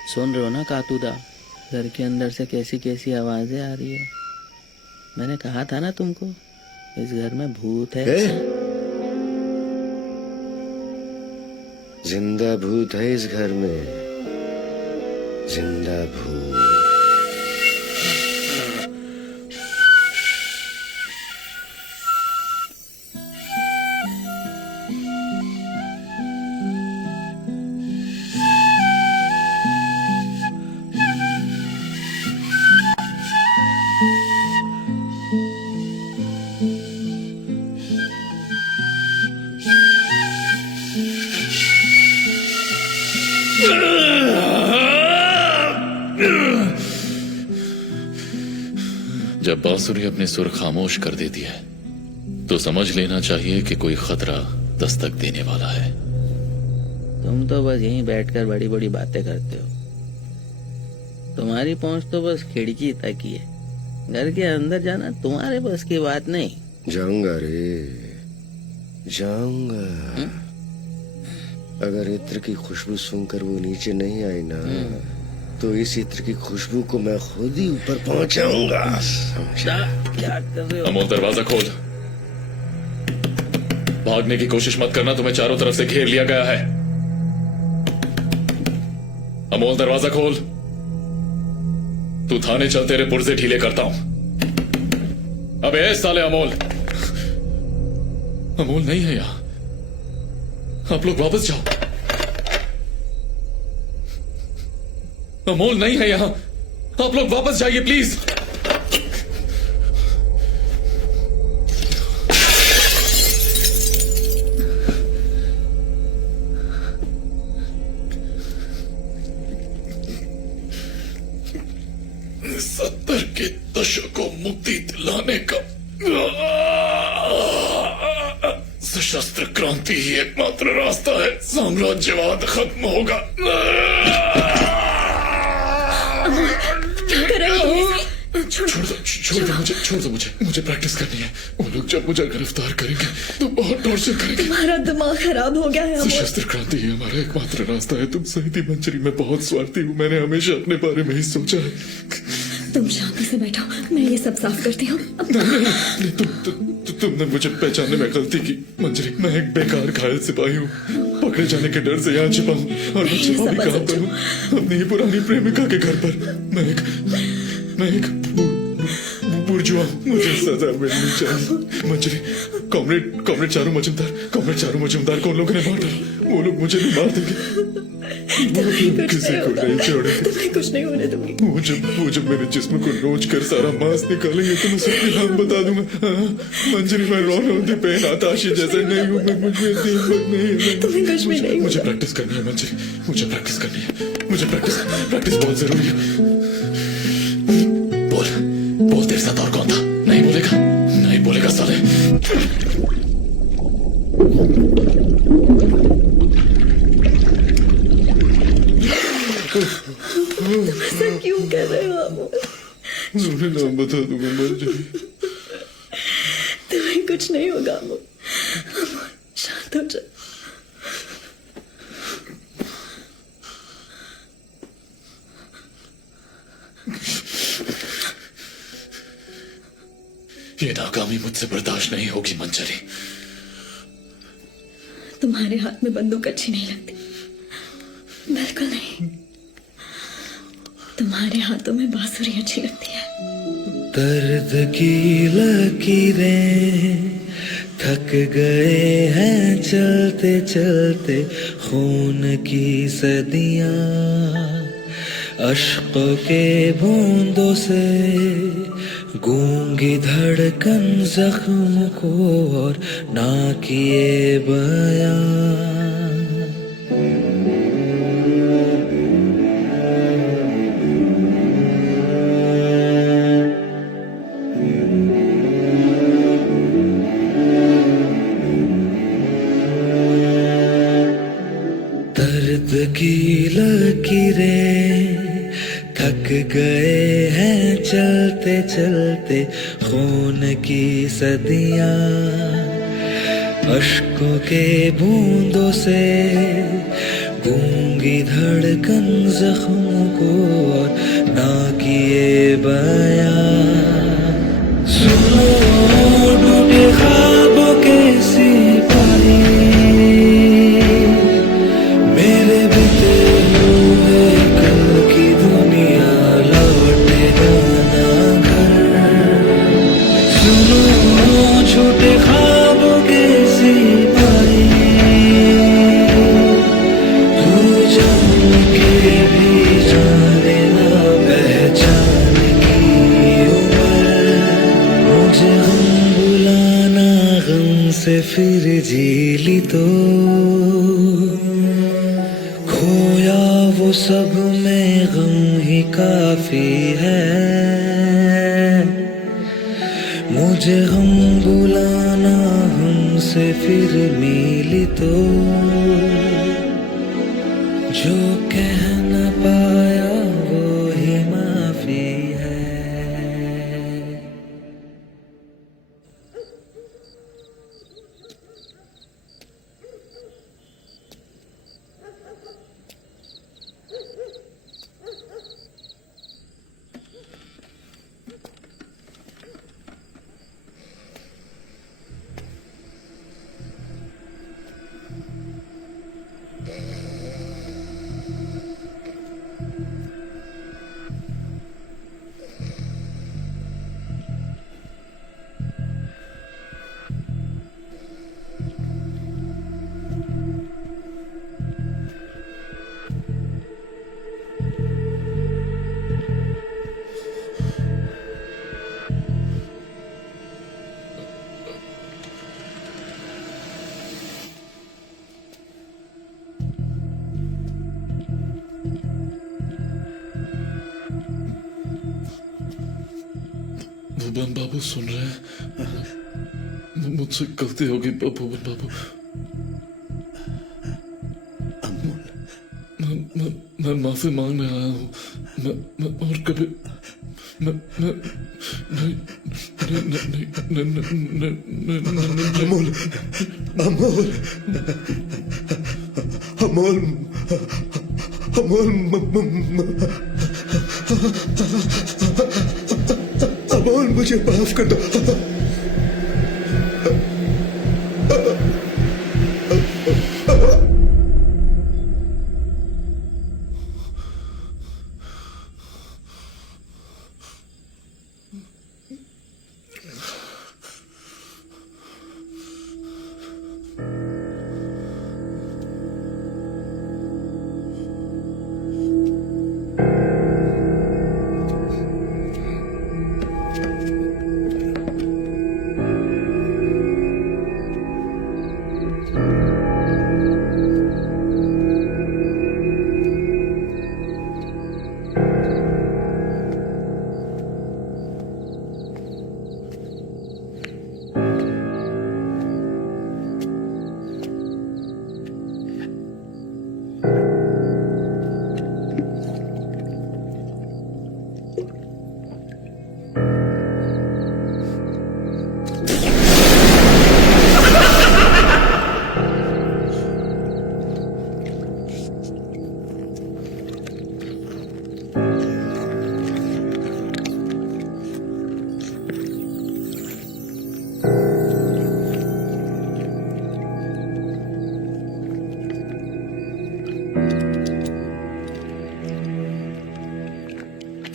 सुन रहे हो ना कातूदा, घर के अंदर से कैसी कैसी आवाजें आ रही है। मैंने कहा था ना तुमको, इस घर में भूत है। जिंदा भूत है इस घर में, जिंदा भूत। जब बांसुरी अपने सुर खामोश कर देती है तो समझ लेना चाहिए कि कोई खतरा दस्तक देने वाला है। तुम तो बस यहीं बैठकर बड़ी बड़ी बातें करते हो। तुम्हारी पहुंच तो बस खिड़की तक ही है। घर के अंदर जाना तुम्हारे बस की बात नहीं। जाऊंगा रे, जाऊंगा। अगर इत्र की खुशबू सूंघकर वो नीचे नहीं आई ना, तो इस इत्र की खुशबू को मैं खुद ही ऊपर पहुंचाऊंगा। समझा? क्या कर रहे हो? अमोल दरवाजा खोल। भागने की कोशिश मत करना, तुम्हें चारों तरफ से घेर लिया गया है। अमोल दरवाजा खोल। तू थाने चल, तेरे पुर्जे ढीले करता हूं। अबे साले अमोल। अमोल नहीं है यहां, आप लोग वापस जाओ। अमोल नहीं है यहां, आप लोग वापस जाइए प्लीज। सत्तर के दशक को मुक्ति दिलाने का सशस्त्र क्रांति ही एकमात्र रास्ता है। साम्राज्यवाद खत्म होगा। क्या कर रहे हो? छोड़ दो मुझे प्रैक्टिस करनी है। वो लोग जब मुझे गिरफ्तार करेंगे तो बहुत टॉर्चर करेंगे। तुम्हारा दिमाग खराब हो गया है अमोल। सशस्त्र क्रांति ही हमारा एकमात्र रास्ता है। तुम सही थी मंजरी, मैं बहुत स्वार्थी हूँ। मैंने हमेशा अपने बारे में ही सोचा है। तुम शांति से बैठो, मैं ये सब साफ करती हूँ। नहीं, तुमने मुझे पहचानने में गलती की मंजरी। मैं एक बेकार घायल सिपाही हूँ, पकड़े जाने के डर से यहाँ छिपा हूँ। और मैं छिपा भी कहाँ पर हूँ? अपनी ही पुरानी प्रेमिका के घर पर। मैं एक बुर्जुआ हूँ, मुझे सजा मिलनी चाहिए। मंजरी, कॉमरेड चारू मजुमदार को उन लोगों ने मार डाला। वो लोग मुझे भी मार देंगे। किसी को नहीं छोड़ेंगे। तुम्हें कुछ नहीं होने दूंगी। वो जब मेरे जिस्म को नोच कर सारा मांस निकालेंगे तो मैं सबके नाम बता दूंगा। मंजरी, मैं रोन पेन आताशी जैसे नहीं हूँ। मैं मुझे हिम्मत नहीं है। तुम्हें कुछ भी नहीं। मुझे प्रैक्टिस करनी है मंजरी, मुझे प्रैक्टिस करनी है। मुझे प्रैक्टिस बहुत जरूरी है। बोल तेरे साथ और कौन था? नहीं बोलेगा साले। तुम ऐसा क्यों कर रहे हो अमोल? नाम बता दूंगा मंजरी। तुम्हें कुछ नहीं होगा अमोल। अमोल, शांत हो जा। ये नाकामी मुझसे बर्दाश्त नहीं होगी मंजरी। तुम्हारे हाथ में बंदूक अच्छी नहीं लगती, बिल्कुल नहीं। तुम्हारे हाथों में बांसुरी अच्छी लगती है। दर्द की लकीरें थक गए हैं चलते चलते, खून की सदियां अश्कों के बूंदों से गूंगी धड़कन जख्म को और ना किए बयां। दर्द की लकीरें थक गए हैं चलते चलते, खून की सदियां अश्कों के बूंदों से गूंगी धड़कन जख्मों को और ना किए बयां। सुनो टूटे ख्वाबों के सिपाही, मेरे बीते हुए कल की दुनिया लौटेगा ना घर। सुनो छोटे ख्वाबों के सिपाही, तू जान के भी जाने ना पहचान की उम्र। मुझे हम बुलाना गम से फिर जी ली तो, खोया वो सब में गम ही का काफी है, मुझे हम बुलाना हमसे फिर मिली तो जो कह न पाया वो ही माफी है। भुवन बाबू सुन रहे हैं? मुझसे गलती होगी भुवन बाबू। मैं माफी मांगने आया हूँ। मैं और कभी मैं अमोल अमोल अमोल अमोल मुझे माफ कर दो।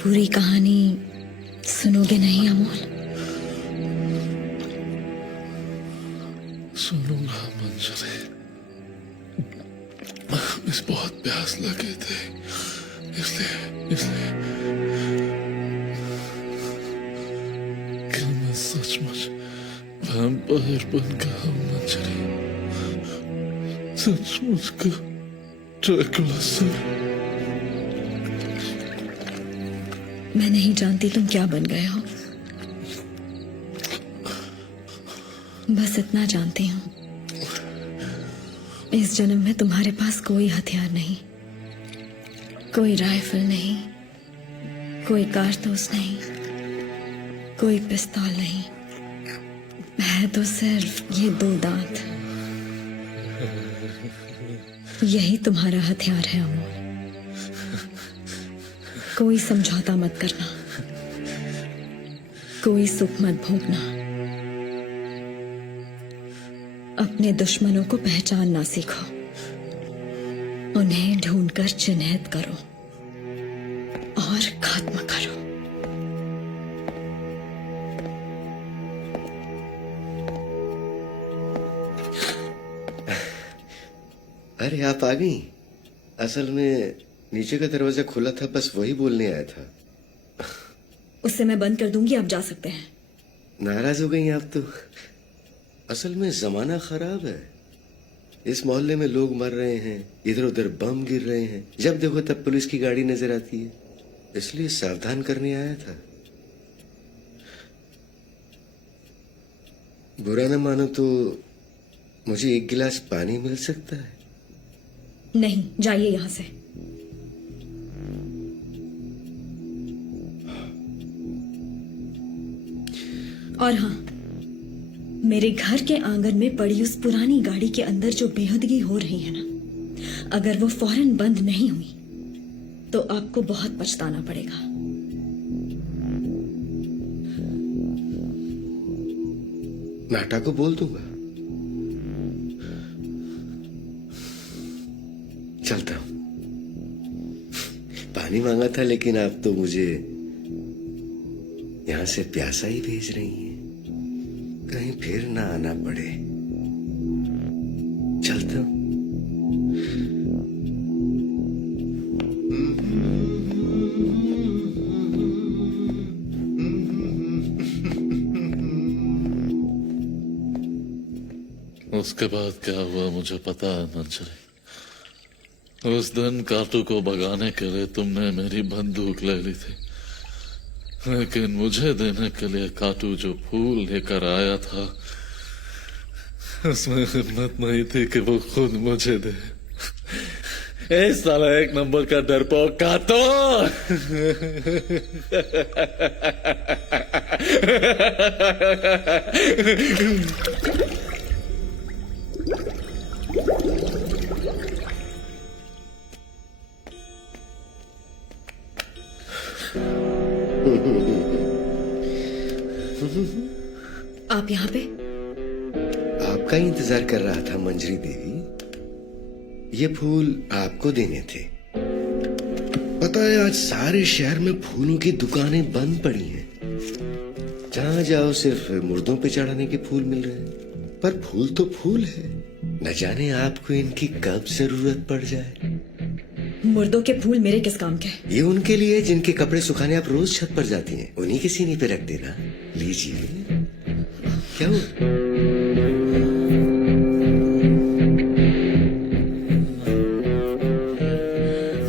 पूरी कहानी सुनोगे नहीं अमोल? सुनूंगा मंजरी। इस बहुत प्यास लगे थे इसलिए कि मैं सचमुच वैम्पायर बन गया हूँ मंजरी। सचमुच का ड्रैकुला सर। मैं नहीं जानती तुम क्या बन गए हो, बस इतना जानती हूँ, इस जन्म में तुम्हारे पास कोई हथियार नहीं, कोई राइफल नहीं, कोई कारतूस नहीं, कोई पिस्तौल नहीं, है तो सिर्फ ये 2 दांत। यही तुम्हारा हथियार है अमोल। कोई समझौता मत करना, कोई सुख मत भोगना, अपने दुश्मनों को पहचानना सीखो, उन्हें ढूंढकर चिन्हित करो और खत्म करो। अरे आप आ गई। असल में नीचे का दरवाजा खुला था, बस वही बोलने आया था। उससे मैं बंद कर दूंगी, आप जा सकते हैं। नाराज हो गई आप तो। असल में जमाना खराब है। इस मोहल्ले में लोग मर रहे हैं, इधर उधर बम गिर रहे हैं, जब देखो तब पुलिस की गाड़ी नजर आती है। इसलिए सावधान करने आया था। बुरा न मानो तो मुझे एक गिलास पानी मिल सकता है? नहीं, जाइए यहाँ से। और हाँ, मेरे घर के आंगन में पड़ी उस पुरानी गाड़ी के अंदर जो बेहूदगी हो रही है ना, अगर वो फौरन बंद नहीं हुई तो आपको बहुत पछताना पड़ेगा। नाटा को बोल दूंगा। चलता हूं। पानी मांगा था लेकिन आप तो मुझे यहां से प्यासा ही भेज रही हैं। कहीं फिर ना आना पड़े। चलता हूं। उसके बाद क्या हुआ मुझे पता है मंजरी। उस दिन काटू को भगाने के लिए तुमने मेरी बंदूक ले ली थी, लेकिन मुझे देने के लिए काटू जो फूल लेकर आया था उसमें हिम्मत नहीं थी कि वो खुद मुझे दे। ए साला एक नंबर का डरपोक काटू। आप यहाँ पे? आपका ही इंतजार कर रहा था मंजरी देवी। ये फूल आपको देने थे। पता है आज सारे शहर में फूलों की दुकानें बंद पड़ी हैं। जहां जाओ सिर्फ मुर्दों पे चढ़ाने के फूल मिल रहे हैं। पर फूल तो फूल है, न जाने आपको इनकी कब जरूरत पड़ जाए। मुर्दों के फूल मेरे किस काम के? ये उनके लिए जिनके कपड़े सुखाने आप रोज छत पर जाती हैं। उन्हीं के सीने पे रख देना। लीजिए। क्या हुआ?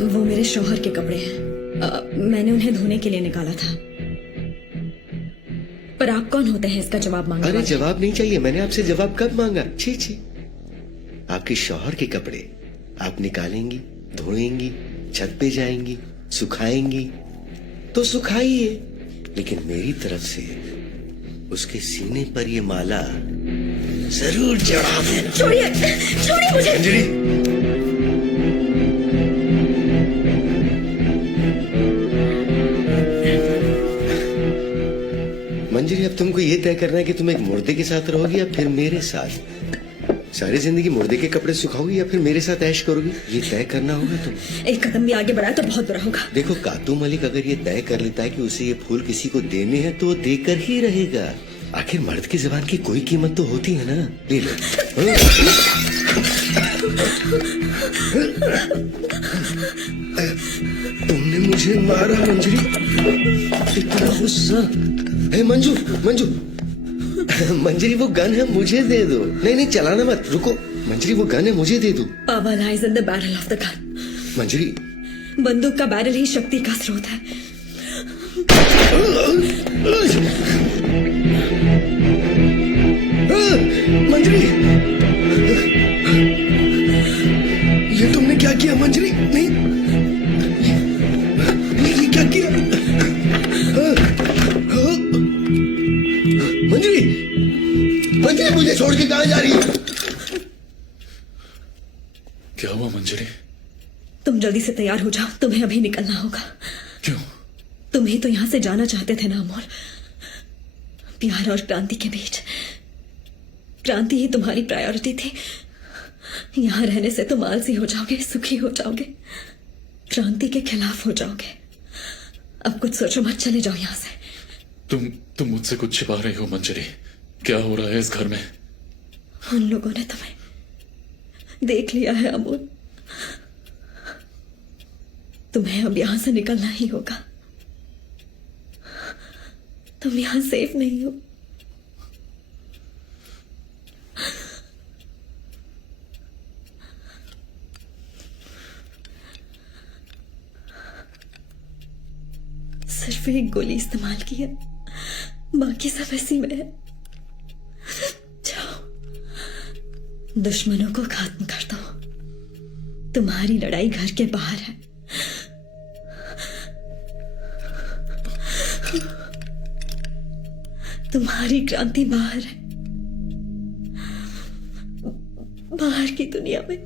वो मेरे शौहर के कपड़े हैं। मैंने उन्हें धोने के लिए निकाला था। पर आप कौन होते हैं इसका जवाब मांगने अरे वाले? जवाब नहीं चाहिए। मैंने आपसे जवाब कब मांगा? छी छी। आपके शौहर के कपड़े आप निकालेंगी, धोएंगी, छत पे जाएंगी, सुखाएंगी तो सुखाइए, लेकिन मेरी तरफ से उसके सीने पर ये माला जरूर चढ़ा देना। छोड़िए, छोड़िए मुझे। अंजलि, मंजरी अब तुमको ये तय करना है कि तुम एक मुर्दे के साथ रहोगी या फिर मेरे साथ। सारी जिंदगी मुर्दे के कपड़े सुखाओगी या फिर मेरे साथ ऐश करोगी, ये तय करना होगा तुम। एक कदम भी आगे बढ़ाया तो बहुत बुरा होगा। देखो कातू मलिक अगर ये तय कर लेता है कि उसे ये फूल किसी को देने हैं तो वो देकर ही रहेगा। आखिर मर्द की जबान की कोई कीमत तो होती है ना। ले लो। तुमने मुझे मारा मंजरी। इतना गुस्सा। हे मंजू, मंजू, मंजरी वो गन है मुझे दे दो। नहीं नहीं चलाना मत, रुको। मंजरी वो गन है मुझे दे दो। Power lies in the barrel of the gun. Manjari, बंदूक का बैरल ही शक्ति का स्रोत है। मंजरी, ये तुमने क्या किया मंजरी? नहीं, ये क्या किया? मंजरी, मंजरी मुझे छोड़ के कहां जा रही है? क्या हुआ मंजरी? तुम जल्दी से तैयार हो जाओ, तुम्हें अभी निकलना होगा। क्यों? तुम ही तो यहाँ से जाना चाहते थे ना अमोल। प्यार और क्रांति के बीच क्रांति ही तुम्हारी प्रायोरिटी थी। यहाँ रहने से तुम आलसी हो जाओगे, सुखी हो जाओगे, क्रांति के खिलाफ हो जाओगे। अब कुछ सोचो मत, चले जाओ यहाँ से। तुम मुझसे कुछ छिपा रही हो मंजरी। क्या हो रहा है इस घर में? उन लोगों ने तुम्हें देख लिया है अमोल। तुम्हें अब यहां से निकलना ही होगा। तुम यहां सेफ नहीं हो। सिर्फ एक गोली इस्तेमाल की है, बाकी सब इसी में है। जाओ, दुश्मनों को खत्म कर दो। तुम्हारी लड़ाई घर के बाहर है। तुम्हारी क्रांति बाहर है, बाहर की दुनिया में।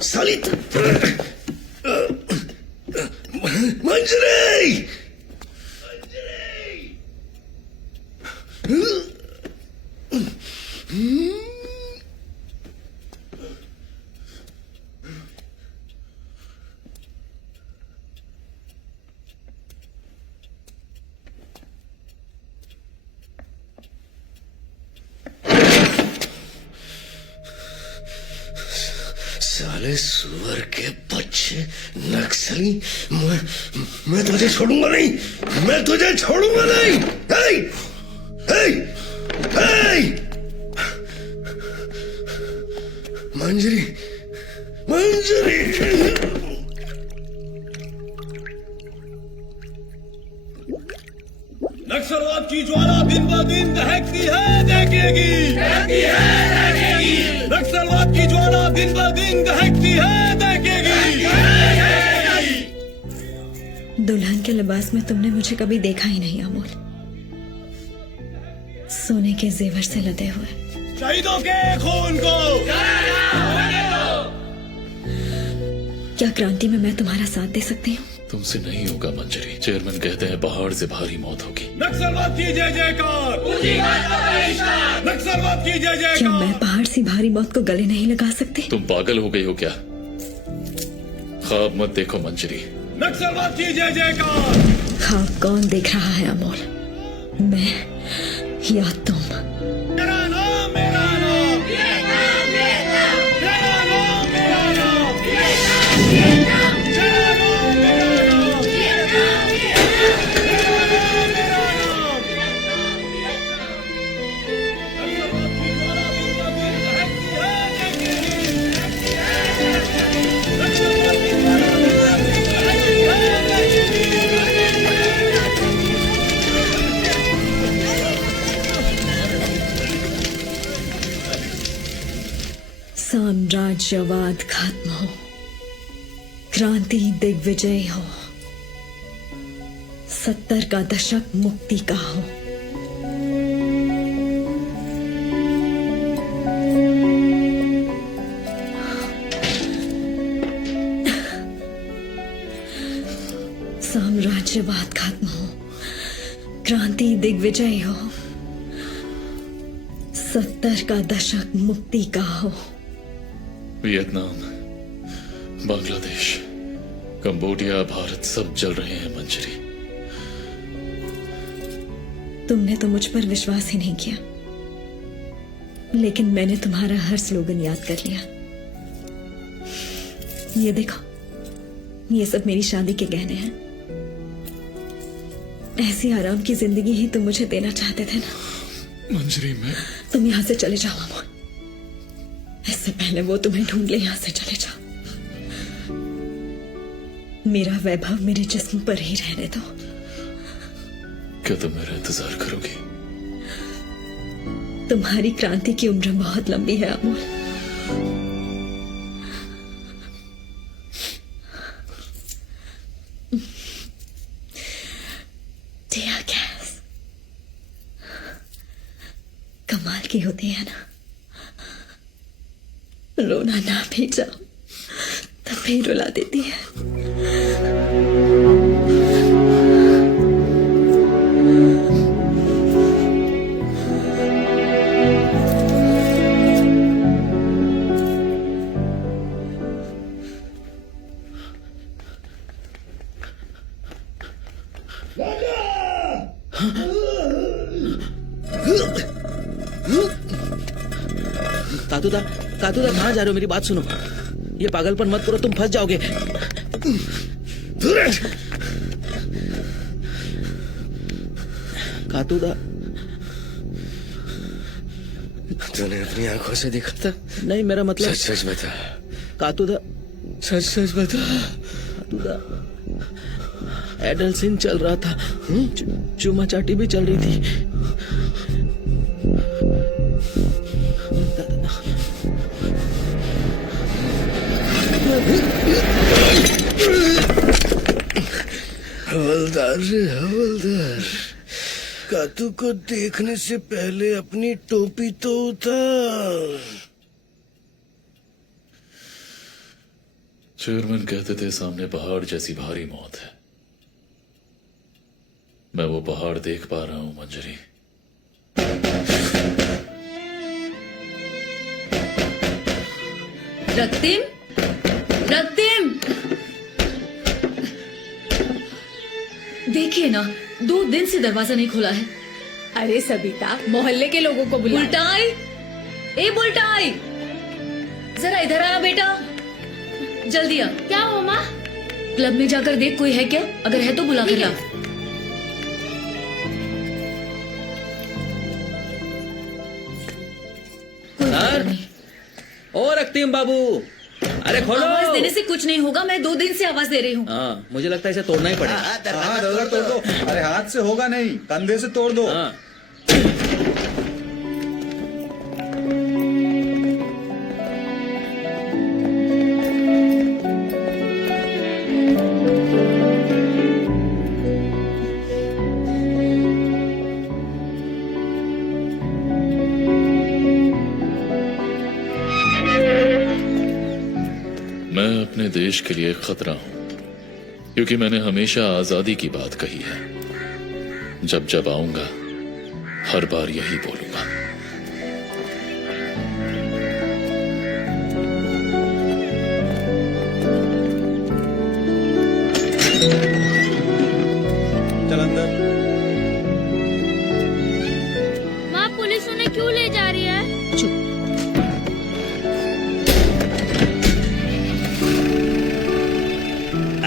साली मंजरी, साले सुअर के बच्चे नक्सली, मैं तुझे छोड़ूंगा नहीं, मैं तुझे छोड़ूंगा नहीं। हे! हे! हे! मंजरी, मंजरी, नक्सलवाद की ज्वाला दिन ब दिन दहकती है, देखेगी, नक्सलवाद की ज्वाला दिन ब दिन दहकती है, देखेगी। दुल्हन के लिबास में तुमने मुझे कभी देखा ही नहीं अमोल, सोने के जेवर से लदे हुए। शहीदों के खून को क्या क्रांति में मैं तुम्हारा साथ दे सकती हूँ? तुमसे नहीं होगा मंजरी। चेयरमैन कहते हैं पहाड़ से भारी मौत होगी। नक्सलवाद की जय जयकार, नक्सलवाद की जय क्या जयकार। मैं पहाड़ सी भारी मौत को गले नहीं लगा सकती? तुम पागल हो गई हो क्या? ख्वाब मत देखो मंजरी। नक्सलवाद की जय जयकार। ख्वाब कौन देख रहा है अमोल, मैं या तुम? मेरा नाम, मेरा नाम, मेरा नाम, मेरा नाम, मेरा नाम, मेरा नाम, साम्राज्यवाद खत्म हो, क्रांति दिग्विजय हो, 70 का दशक मुक्ति का हो। साम्राज्यवाद खत्म हो, क्रांति दिग्विजय हो, 70 का दशक मुक्ति का हो। वियतनाम, बांग्लादेश, कंबोडिया, भारत सब जल रहे हैं मंजरी। तुमने तो मुझ पर विश्वास ही नहीं किया, लेकिन मैंने तुम्हारा हर स्लोगन याद कर लिया। ये देखो, ये सब मेरी शादी के गहने हैं। ऐसी आराम की जिंदगी ही तुम मुझे देना चाहते थे ना मंजरी। मैं तुम यहां से चले जाओ अमोल, इससे पहले वो तुम्हें ढूंढ ले। यहां से चले जाओ, मेरा वैभव मेरे जिस्म पर ही रहने दो। क्या तुम मेरा इंतजार करोगी? तुम्हारी क्रांति की उम्र बहुत लंबी है अमोल। टियर गैस कमाल की होती है ना, रोना ना भी जाओ तब भी रुला देती है। कातूदा, कातूदा कहाँ जा रहे हो? मेरी बात सुनो, ये पागलपन मत करो, तुम फंस जाओगे। दूर बुलेट। कातूदा, तूने अपनी आंखों से देखा था? नहीं, मेरा मतलब सच सच बता। कातूदा, सच सच बता। कातूदा, एडल सीन चल रहा था, चुमा चाटी भी चल रही थी। हवलदार रे हवलदार, कातू को देखने से पहले अपनी टोपी तो उतार। चेयरमैन कहते थे सामने पहाड़ जैसी भारी मौत है। मैं वो पहाड़ देख पा रहा हूं मंजरी। रक्तिम, रक्तिम, देखिए ना, 2 दिन से दरवाजा नहीं खुला है। अरे सबिता, मोहल्ले के लोगों को बुला। बुलटाई, ए बुलटाई, जरा इधर आया बेटा, जल्दी आ। क्या हो माँ? क्लब में जाकर देख कोई है क्या, अगर है तो बुला कर ला। सर, ओ रक्तिम बाबू, अरे खोलो। आवाज देने से कुछ नहीं होगा, मैं 2 दिन से आवाज दे रही हूँ। हाँ, मुझे लगता है इसे तोड़ना ही पड़ेगा। हाँ, दरवाजा तोड़ दो। अरे हाथ से होगा नहीं, कंधे से तोड़ दो। हाँ। मैं अपने देश के लिए खतरा हूं, क्योंकि मैंने हमेशा आजादी की बात कही है। जब जब आऊंगा हर बार यही बोलूंगा। चल अंदर। माँ, पुलिस उन्हें क्यों ले जा रही है? चुप।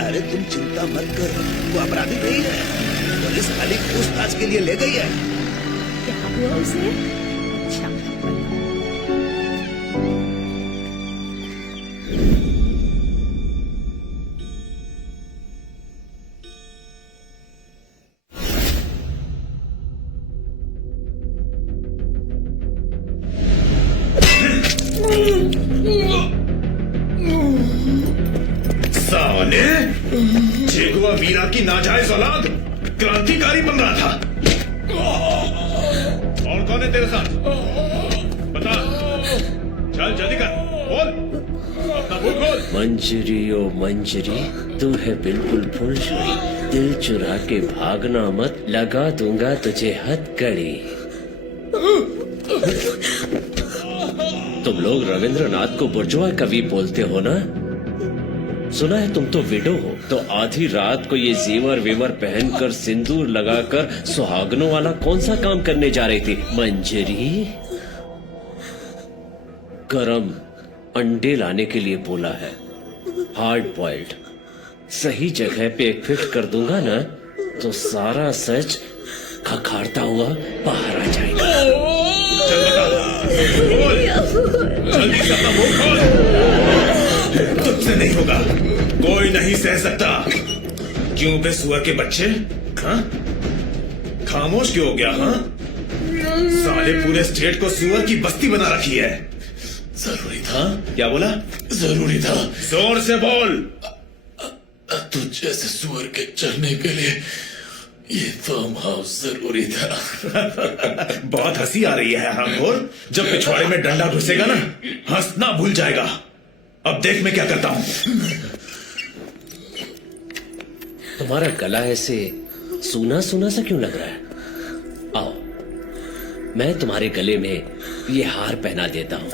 अरे तुम चिंता मत कर, वो अपराधी नहीं है। पुलिस खाली पूछताछ के लिए ले गई है। क्या हुआ उसे? अच्छा, साले, चेगुआ वीरा की नाजायज औलाद क्रांतिकारी बन रहा था। और कौन है तेरे साथ? बता, चल जल्दी कर, बोल, अपना मुंह खोल। मंजरी ओ मंजरी, तू है बिल्कुल फुलझड़ी, दिल चुरा के भागना मत, लगा दूंगा तुझे हथकड़ी। तुम लोग रविंद्रनाथ को बुर्जुआ कवि बोलते हो ना? सुना है तुम तो विडो हो, तो आधी रात को ये जेवर वेवर पहनकर सिंदूर लगाकर सुहागनों वाला कौन सा काम करने जा रही थी मंजरी? गरम अंडे लाने के लिए बोला है, हार्ड बॉइल्ड। सही जगह पे फिट कर दूंगा ना, तो सारा सच खखारता हुआ बाहर आ जाएगा। चल बता, बोल, जल्दी से अपना मुंह खोल। तुझसे नहीं होगा, कोई नहीं सह सकता। क्यों बे सुअर के बच्चे? हाँ? खामोश क्यों हो गया? हाँ? साले पूरे स्टेट को सुअर की बस्ती बना रखी है। जरूरी था। क्या बोला? जरूरी था। जोर से बोल। तुझ जैसे सुअर के चरने के लिए ये फार्म हाउस जरूरी था। बहुत हंसी आ रही है हरामखोर। जब पिछवाड़े में डंडा घुसेगा ना, हंसना भूल जाएगा। अब देख मैं क्या करता हूं। तुम्हारा गला ऐसे सूना सूना सा क्यों लग रहा है? आओ, मैं तुम्हारे गले में ये हार पहना देता हूं।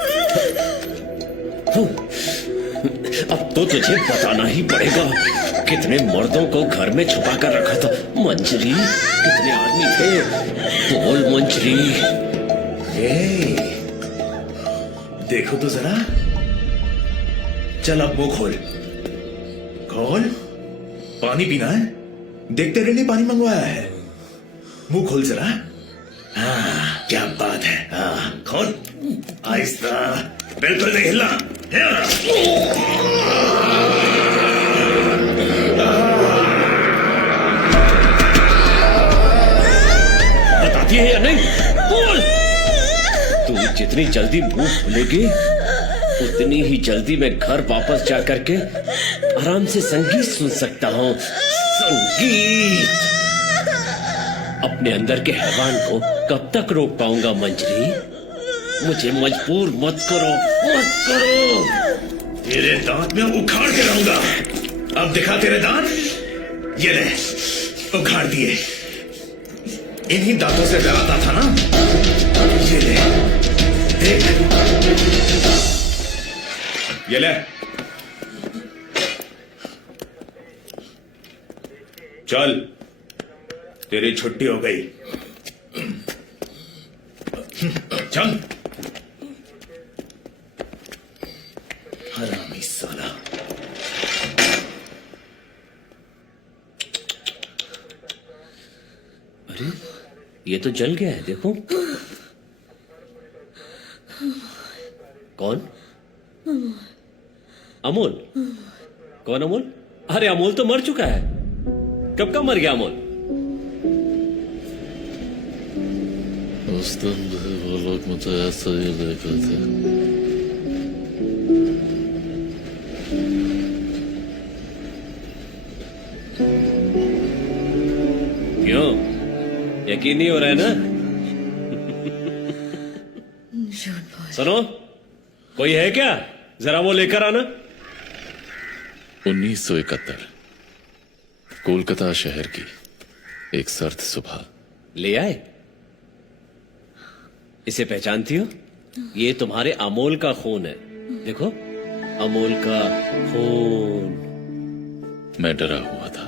अब तो तुझे बताना ही पड़ेगा, कितने मर्दों को घर में छुपा कर रखा था मंजरी। कितने आदमी थे, बोल मंजरी। देखो तो जरा, चल अब मुंह खोल, खोल। पानी पीना है? देख तेरे लिए पानी मंगवाया है। मुंह खोल जरा। हाँ, क्या बात है। हाँ, खोल। आहिस्ता, बिल्कुल नहीं हिलना। बताती है या नहीं? बोल। तू जितनी जल्दी मुंह खोलेगी उतनी ही जल्दी मैं घर वापस जा करके आराम से संगीत सुन सकता हूँ। संगीत। अपने अंदर के हैवान को कब तक रोक पाऊंगा मंजरी? मुझे मजबूर मत करो, मत करो। तेरे दांत में उखाड़ के लाऊंगा। अब दिखा तेरे दांत। ये ले, उखाड़ दिए। इन्हीं दांतों से डराता था ना? ये ले, देख। ये ले। चल, तेरी छुट्टी हो गई। चल। हरामी साला। अरे ये तो जल गया है, देखो। कौन? अमोल। कौन अमोल? अरे अमोल तो मर चुका है। कब का मर गया अमोल? उस दिन भी वो लोग मुझे ऐसा ही देख रहे थे। क्यों? यकीन नहीं हो रहा है ना? सुनो, कोई है क्या? जरा वो लेकर आना। 1971 कोलकाता शहर की एक सर्द सुबह। ले आए? इसे पहचानती हो? ये तुम्हारे अमोल का खून है। देखो, अमोल का खून। मैं डरा हुआ था,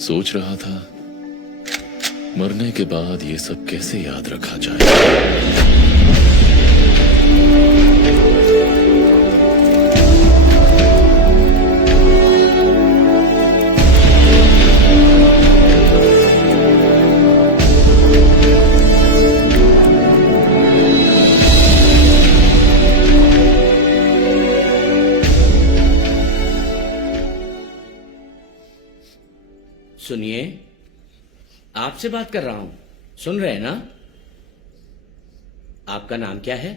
सोच रहा था मरने के बाद ये सब कैसे याद रखा जाए। सुनिए, आपसे बात कर रहा हूं, सुन रहे हैं ना? आपका नाम क्या है?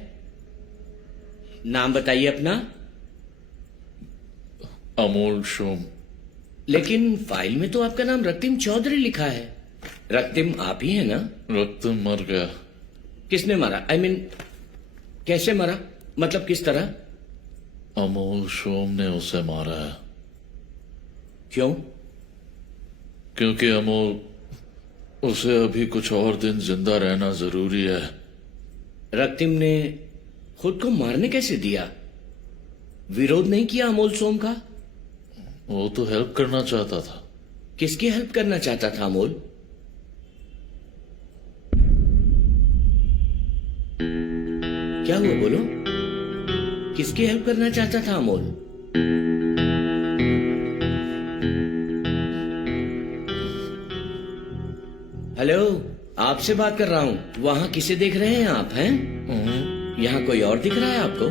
नाम बताइए अपना। अमोल शोम। लेकिन फाइल में तो आपका नाम रक्तिम चौधरी लिखा है। रक्तिम आप ही है ना? रक्तिम मर गया। किसने मारा? I mean, कैसे मरा? मतलब किस तरह? अमोल शोम ने उसे मारा है। क्यों? क्योंकि अमोल, उसे अभी कुछ और दिन जिंदा रहना जरूरी है। रक्तिम ने खुद को मारने कैसे दिया? विरोध नहीं किया अमोल सोम का? वो तो हेल्प करना चाहता था। किसकी हेल्प करना चाहता था अमोल? क्या हुआ बोलो? किसकी हेल्प करना चाहता था अमोल? हेलो, आपसे बात कर रहा हूं। वहां किसे देख रहे हैं आप? हैं? यहाँ कोई और दिख रहा है आपको?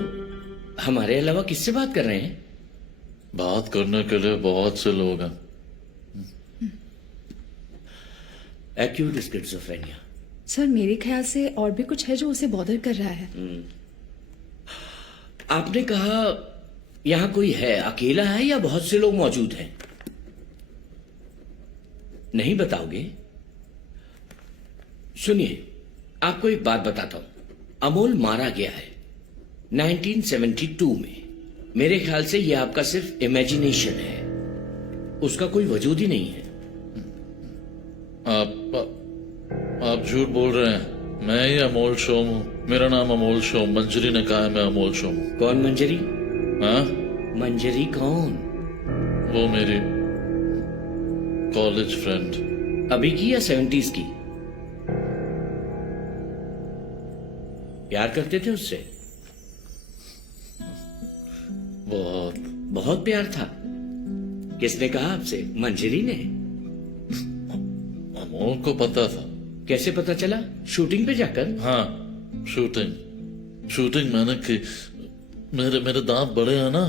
हमारे अलावा किससे बात कर रहे हैं? बात करने के लिए बहुत से लोग हैं। Acute schizophrenia. सर, मेरे ख्याल से और भी कुछ है जो उसे बॉदर कर रहा है। आपने कहा यहाँ कोई है, अकेला है या बहुत से लोग मौजूद हैं? नहीं बताओगे? सुनिए, आपको एक बात बताता हूं। अमोल मारा गया है 1972 में। मेरे ख्याल से यह आपका सिर्फ इमेजिनेशन है, उसका कोई वजूद ही नहीं है। आप झूठ बोल रहे हैं। मैं ही अमोल शोम हूँ। मेरा नाम अमोल शोम। मंजरी ने कहा है मैं अमोल शोम हूँ। कौन मंजरी? हाँ? मंजरी कौन? वो मेरी कॉलेज फ्रेंड। अभी की या 70s की? प्यार करते थे उससे? बहुत बहुत प्यार था। किसने कहा आपसे? मंजरी ने? अमोल को पता था। कैसे पता चला? शूटिंग पे जाकर? हाँ, शूटिंग मैंने की। मेरे दांत बड़े हैं ना,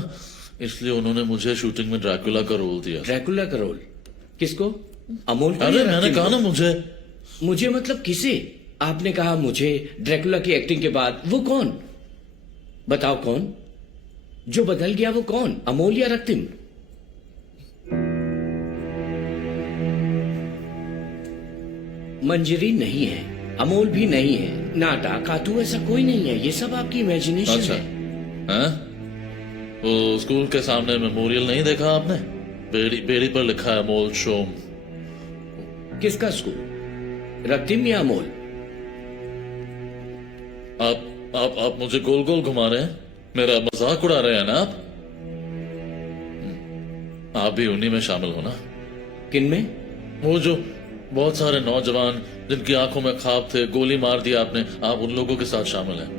इसलिए उन्होंने मुझे शूटिंग में ड्रैकुला का रोल दिया। ड्रैकुला का रोल? किसको? अमोल को? अरे या मैंने रक्तिम कहा को? ना मुझे मतलब किसे? आपने कहा मुझे। ड्रैकुला की एक्टिंग के बाद वो कौन? बताओ कौन? जो बदल गया वो कौन? अमोल या रक्तिम? मंजरी नहीं है, अमोल भी नहीं है, नाटा कातू ऐसा कोई नहीं है। ये सब आपकी इमेजिनेशन अच्छा। है। हैं? वो स्कूल के सामने मेमोरियल नहीं देखा आपने? बेड़ी पर लिखा है अमोल शोम। किसका स्कूल? रक्तिम या अमोल? आप मुझे गोल गोल घुमा रहे हैं, मेरा मजाक उड़ा रहे हैं ना आप भी उन्हीं में शामिल हो ना? किन में? वो जो बहुत सारे नौजवान जिनकी आंखों में ख्वाब थे, गोली मार दिया आपने, आप उन लोगों के साथ शामिल हैं।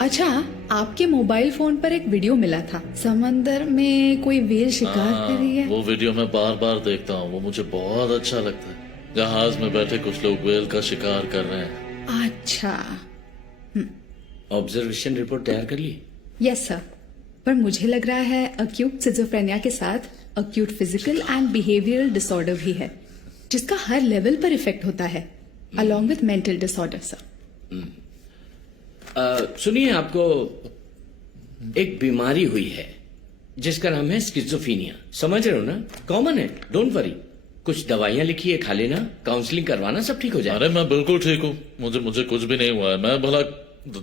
अच्छा, आपके मोबाइल फोन पर एक वीडियो मिला था, समंदर में कोई व्हेल शिकार कर रही है। वो वीडियो मैं बार बार देखता हूँ, वो मुझे बहुत अच्छा लगता है। जहाज में बैठे कुछ लोग व्हेल का शिकार कर रहे हैं। अच्छा। ऑब्जर्वेशन रिपोर्ट तैयार कर ली? यस सर, पर मुझे लग रहा है अक्यूट सिजोफ्रेनिया के साथ acute physical and behavioural disorder भी है, जिसका हर लेवल पर इफेक्ट होता है, along with mental disorder sir. सुनिए, आपको एक बीमारी हुई है जिसका नाम है स्किज़ोफ्रेनिया। समझ रहे हो ना? कॉमन है, डोंट वरी। कुछ दवाइयां लिखी है, खा लेना, काउंसलिंग करवाना, सब ठीक हो जाए। अरे मैं बिल्कुल ठीक हूँ, मुझे कुछ भी नहीं हुआ है। मैं भला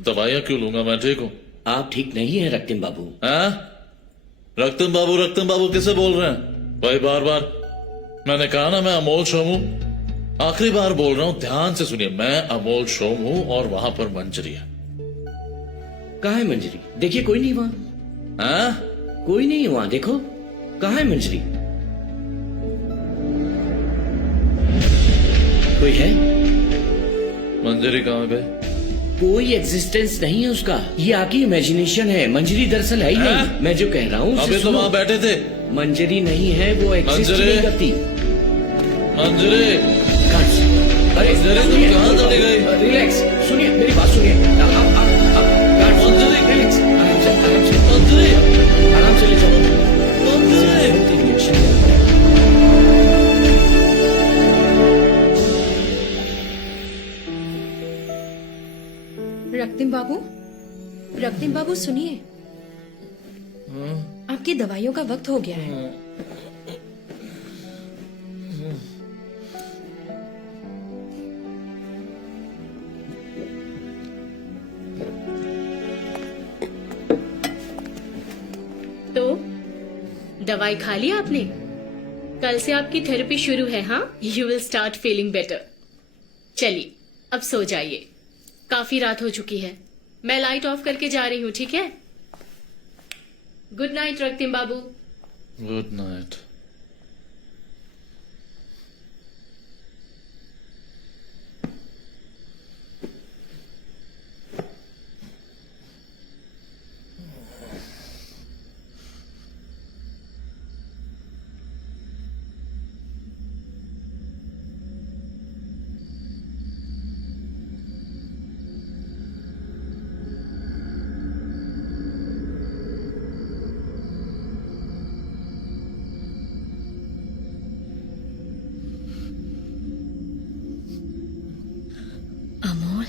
दवाइयां क्यों लूंगा? मैं ठीक हूँ। आप ठीक नहीं है रक्तिम बाबू। रक्तिम बाबू किसे बोल रहे हैं भाई? बार बार मैंने कहा ना मैं अमोल शोम हूँ, आखिरी बार बोल रहा हूँ, ध्यान से सुनिए। मैं अमोल शोम हूँ और वहां पर मंजरी है। कहाँ है मंजरी? देखिए कोई नहीं वहां। कोई नहीं है वहां, देखो कहाँ है मंजरी? कोई है? मंजरी कहाँ गए? कोई एग्जिस्टेंस नहीं है उसका, ये आपकी इमेजिनेशन है। मंजरी दरअसल है ही नहीं। मैं जो कह रहा हूँ अभी तो वहां बैठे थे। मंजरी नहीं है, वो एग्जिस्ट मंजरी? नहीं करती। मंजरी, अरे तुम कहाँ चली गई? रिलैक्स, सुनिए मेरी बात सुनिए। मंजरी, रिलैक्स, आराम से, आराम से, मंजरी, आराम से ले जाओ। रक्तिम बाबू सुनिए, आपकी दवाइयों का वक्त हो गया है। तो दवाई खा ली आपने? कल से आपकी थेरेपी शुरू है। हाँ, you will start feeling better. चलिए अब सो जाइए, काफी रात हो चुकी है। मैं लाइट ऑफ करके जा रही हूँ, ठीक है? गुड नाइट रक्तिम बाबू। Good night. अमोल,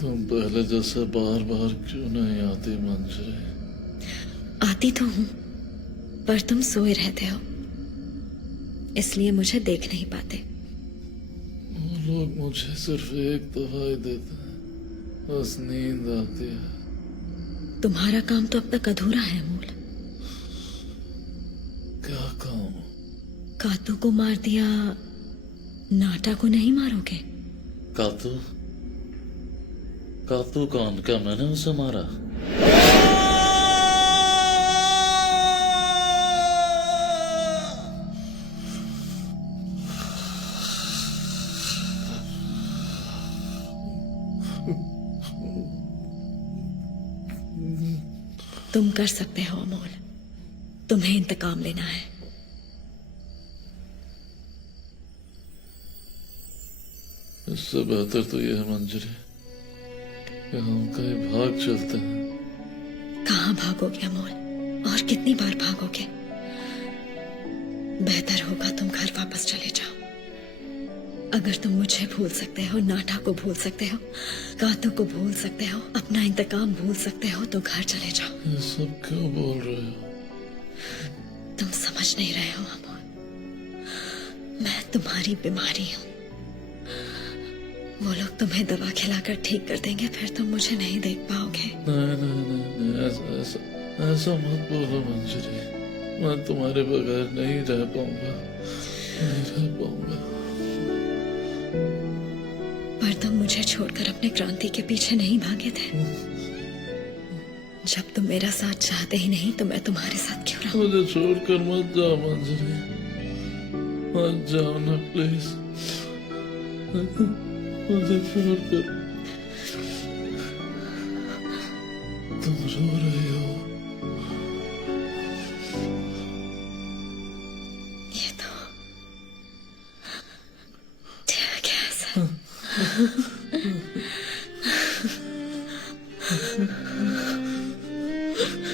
तुम पहले जैसे बार बार क्यों नहीं आती मंजरी? आती तो हूँ, पर तुम सोए रहते हो, इसलिए मुझे देख नहीं पाते। वो लोग मुझे सिर्फ एक दवाई देते हैं, बस नींद आती है। तुम्हारा काम तो अब तक अधूरा है अमोल। क्या काम? कातू को मार दिया, नाटा को नहीं मारोगे? कातू? कातू कौन? क्या मैंने उसे मारा? तुम कर सकते हो अमोल, तुम्हें इंतकाम लेना है। इससे बेहतर तो यह है मंजरी कि हम कहीं भाग चलते हैं। कहाँ भागोगे अमोल, और कितनी बार भागोगे? बेहतर होगा तुम घर वापस चले जाओ। अगर तुम मुझे भूल सकते हो, नाटा को भूल सकते हो, कातों को भूल सकते हो, अपना इंतकाम भूल सकते हो, तो घर चले जाओ। ये सब क्यों बोल रहे हो? तुम समझ नहीं रहे हो अमोल, मैं तुम्हारी बीमारी हूँ। वो लोग तुम्हें दवा खिलाकर ठीक कर देंगे, फिर तुम मुझे नहीं देख पाओगे। नहीं, ऐसा मत बोलो मंजरी। मैं तुम्हारे बगैर नहीं रह पाऊंगा, नहीं रह पाऊंगा। पर तुम मुझे छोड़कर अपने क्रांति के पीछे नहीं भागे थे। जब तुम मेरा साथ चाहते ही नहीं तो मैं तुम्हारे साथ क्यों रहूं? मुझे छोड़कर मत जाओ मंजरी, मत जाओ ना प्लीज, मुझे छोड़कर। तुम रो रही हो। ये तो ठीक है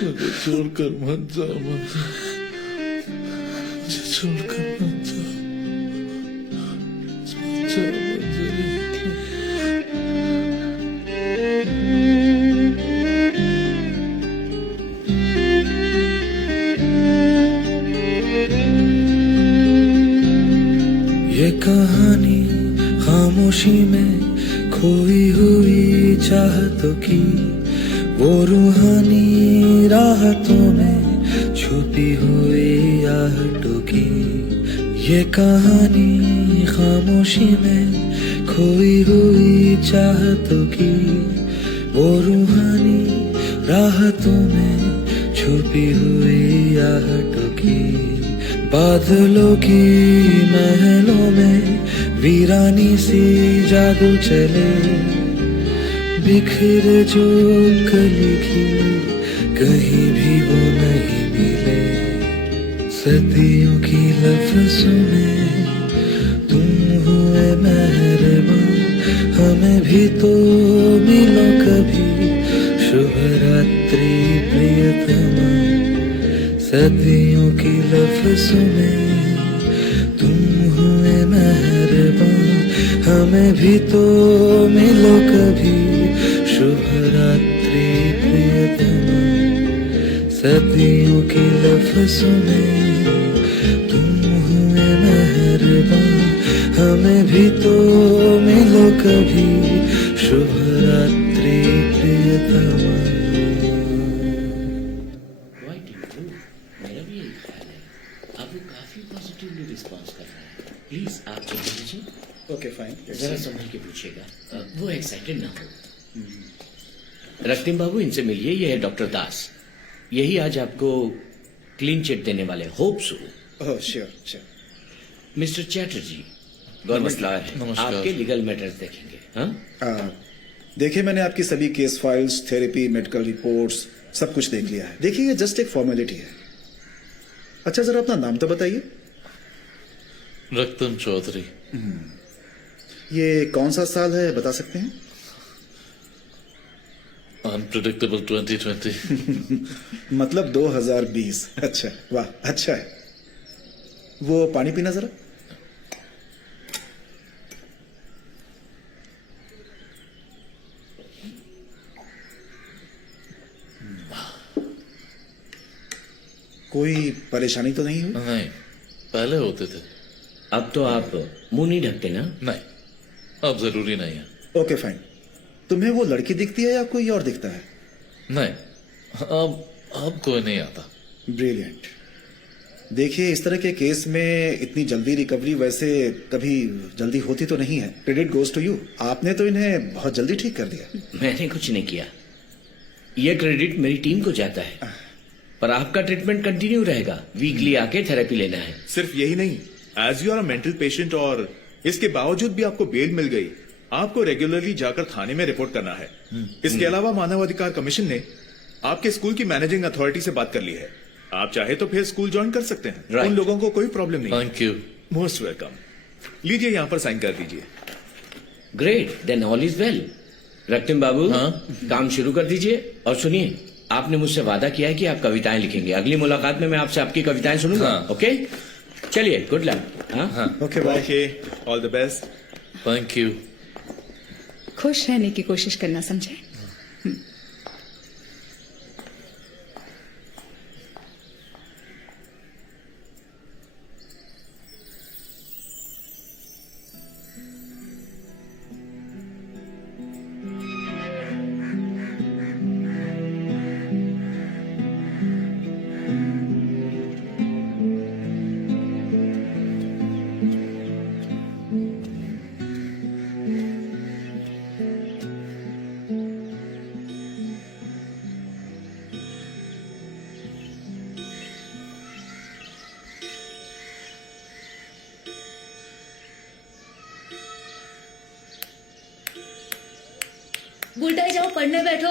मुझे छोड़कर मत जाओ मंजरी, मुझे छोड़कर मत जाओ, मत जाओ मंजरी। ये कहानी खामोशी में खोई हुई चाहतों की, वो रूहानी राहतों में छुपी हुई आहटों की। ये कहानी खामोशी में खोई हुई चाहतों की, वो रूहानी राहतों में छुपी हुई आहटों की। बादलों की महलों में वीरानी सी जादू चले, बिखर जो कली खिली कहीं भी वो नहीं मिले। सदियों की लफ्ज़ों में तुम हुए मेहरबान, हमें भी तो मिलो कभी, शुभ रात्रि प्रियतमा। सदियों की लफ्ज़ों में तुम हुए मेहरबान, हमें भी तो मिलो कभी, शुभ रात्रि प्रियतमा। सदियों की लफ्ज़ों में तुम हुए मेहरबान, हमें भी तो मिलो कभी, शुभ रात्रि प्रियतमा। मेरा भी यही ख्याल है, अब वो काफी पॉजिटिवली रिस्पॉन्स कर रहा है। प्लीज आप चेक कर लीजिए। ओके फाइन, जरा संभल के पूछिएगा, वो एक्साइटेड ना हो। रক্তিम बाबू, इनसे मिलिए, ये है डॉक्टर दास, यही आज आपको क्लीन चिट देने वाले। Hope so. Oh sure sure. Mister Chatterjee, government lawyer है, नमस्कार। आपके लीगल मैटर्स देखेंगे। हाँ, देखिए मैंने आपकी सभी case files, therapy, medical reports सब कुछ देख लिया है। देखिए ये जस्ट एक फॉर्मेलिटी है। अच्छा जरा अपना नाम तो बताइए। रक्तम चौधरी। ये कौन सा साल है बता सकते हैं? अनप्रिडिक्टेबल 2020। मतलब 2020। अच्छा, वाह अच्छा है। वो पानी पीना जरा। कोई परेशानी तो नहीं हुई? नहीं, पहले होते थे। अब तो आप मुंह नहीं ढकते ना? नहीं, अब जरूरी नहीं है। Okay fine. तुम्हें वो लड़की दिखती है या कोई और दिखता है? नहीं, अब कोई नहीं आता। ब्रिलियंट। देखिए इस तरह के केस में इतनी जल्दी रिकवरी वैसे कभी जल्दी होती तो नहीं है। क्रेडिट गोज टू यू, आपने तो इन्हें बहुत जल्दी ठीक कर दिया। मैंने कुछ नहीं किया, यह क्रेडिट मेरी टीम को जाता है। पर आपका ट्रीटमेंट कंटिन्यू रहेगा, वीकली आके थेरेपी लेना है। सिर्फ यही नहीं, as you are a mental patient और इसके बावजूद भी आपको बेल मिल गई, आपको रेगुलरली जाकर थाने में रिपोर्ट करना है। इसके अलावा मानवाधिकार कमीशन ने आपके स्कूल की मैनेजिंग अथॉरिटी से बात कर ली है। आप चाहे तो फिर स्कूल ज्वाइन कर सकते हैं। Right. उन लोगों को कोई प्रॉब्लम नहीं। Thank you. Most welcome. लीजिए यहाँ पर साइन कर दीजिए। Great, then all is well. Raktim babu, काम शुरू कर दीजिए। और सुनिए, आपने मुझसे वादा किया है कि आप कविताएं लिखेंगे। अगली मुलाकात में मैं आपसे आपकी कविताएं सुनूंगा। ओके, चलिए, good luck. Okay bye. All the best. Thank you. खुश रहने की कोशिश करना, समझे? बुलटाई जाओ, पढ़ने बैठो।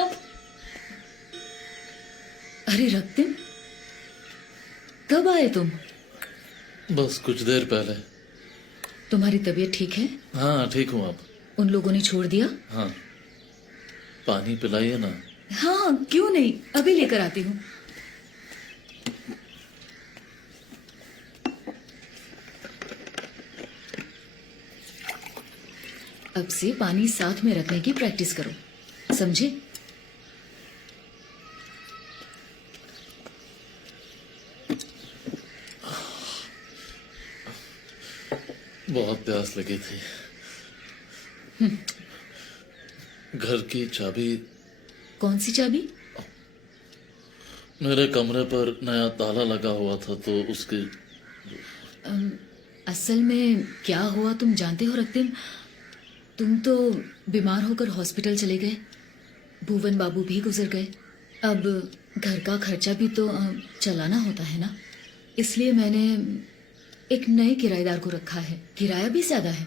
अरे रक्तिम, कब आए तुम? बस कुछ देर पहले। तुम्हारी तबीयत ठीक है? हाँ ठीक हूँ। आप? उन लोगों ने छोड़ दिया? हाँ, पानी पिलाइए ना। हाँ क्यों नहीं, अभी लेकर आती हूँ। अब से पानी साथ में रखने की प्रैक्टिस करो, समझे? बहुत प्यास लगी थी। घर की चाबी? कौन सी चाबी? मेरे कमरे पर नया ताला लगा हुआ था तो उसकी। असल में क्या हुआ तुम जानते हो रक्तिम? तुम तो बीमार होकर हॉस्पिटल चले गए, भुवन बाबू भी गुजर गए। अब घर का खर्चा भी तो चलाना होता है ना, इसलिए मैंने एक नए किराएदार को रखा है। किराया भी ज्यादा है।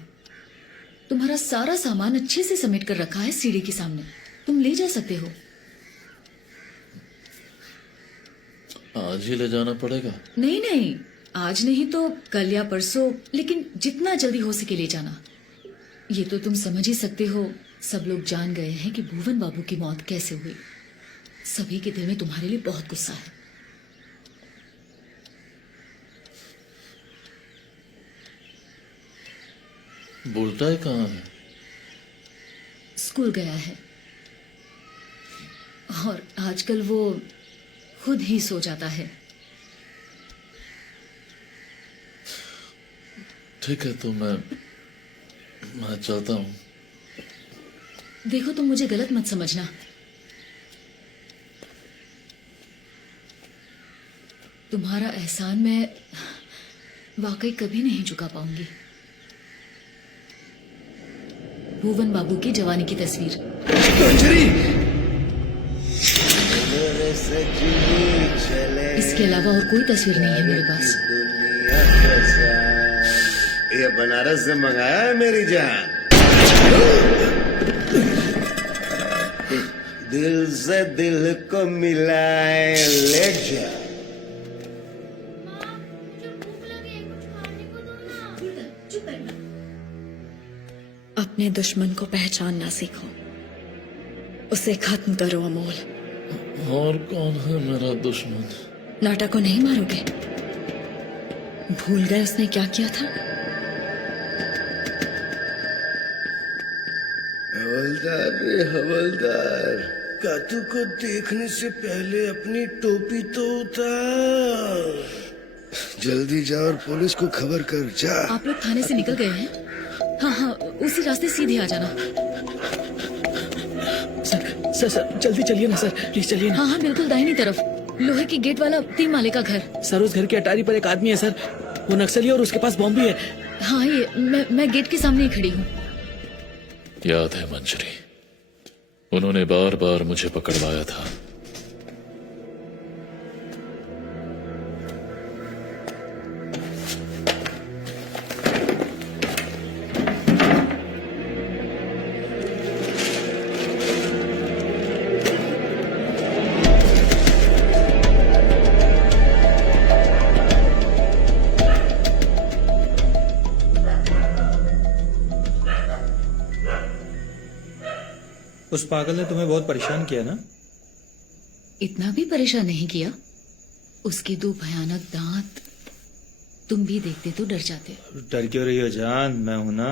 तुम्हारा सारा सामान अच्छे से समेट कर रखा है सीढ़ी के सामने, तुम ले जा सकते हो। आज ही ले जाना पड़ेगा? नहीं नहीं, आज नहीं तो कल या परसों, लेकिन जितना जल्दी हो सके ले जाना। ये तो तुम समझ ही सकते हो, सब लोग जान गए हैं कि भुवन बाबू की मौत कैसे हुई। सभी के दिल में तुम्हारे लिए बहुत गुस्सा है। बुलटाई कहाँ है? स्कूल गया है और आजकल वो खुद ही सो जाता है। ठीक है, तो मैं चलता हूँ। देखो तुम मुझे गलत मत समझना। तुम्हारा एहसान मैं वाकई कभी नहीं चुका पाऊंगी। भुवन बाबू की जवानी की तस्वीर। इसके अलावा और कोई तस्वीर नहीं है मेरे पास। ये बनारस से मंगाया है मेरी जान। दिल से दिल को मिलाए ले जा। अपने दुश्मन को पहचानना सीखो, उसे खत्म करो अमोल। और कौन है मेरा दुश्मन? नाटा को नहीं मारोगे? भूल गए उसने क्या किया था? हवलदार रे हवलदार, कातू को देखने से पहले अपनी टोपी तो उतार। जल्दी जा और पुलिस को खबर कर। जा। आप लोग थाने से निकल गए हैं? हाँ हाँ, उसी रास्ते सीधे आ जाना। सर सर जल्दी चलिए ना सर, प्लीज चलिए ना। हाँ हाँ बिल्कुल, दाहिनी तरफ लोहे की गेट वाला 3 माले का घर। सर उस घर की अटारी पर एक आदमी है सर, वो नक्सली और उसके पास बॉम्ब भी है। हाँ ये मैं गेट के सामने ही खड़ी हूँ। याद है मंजरी, उन्होंने बार बार मुझे पकड़वाया था। उस पागल ने तुम्हें बहुत परेशान किया ना? इतना भी परेशान नहीं किया। उसके 2 भयानक दांत तुम भी देखते तो डर जाते। डर क्यों रही हो जान, मैं हूं ना।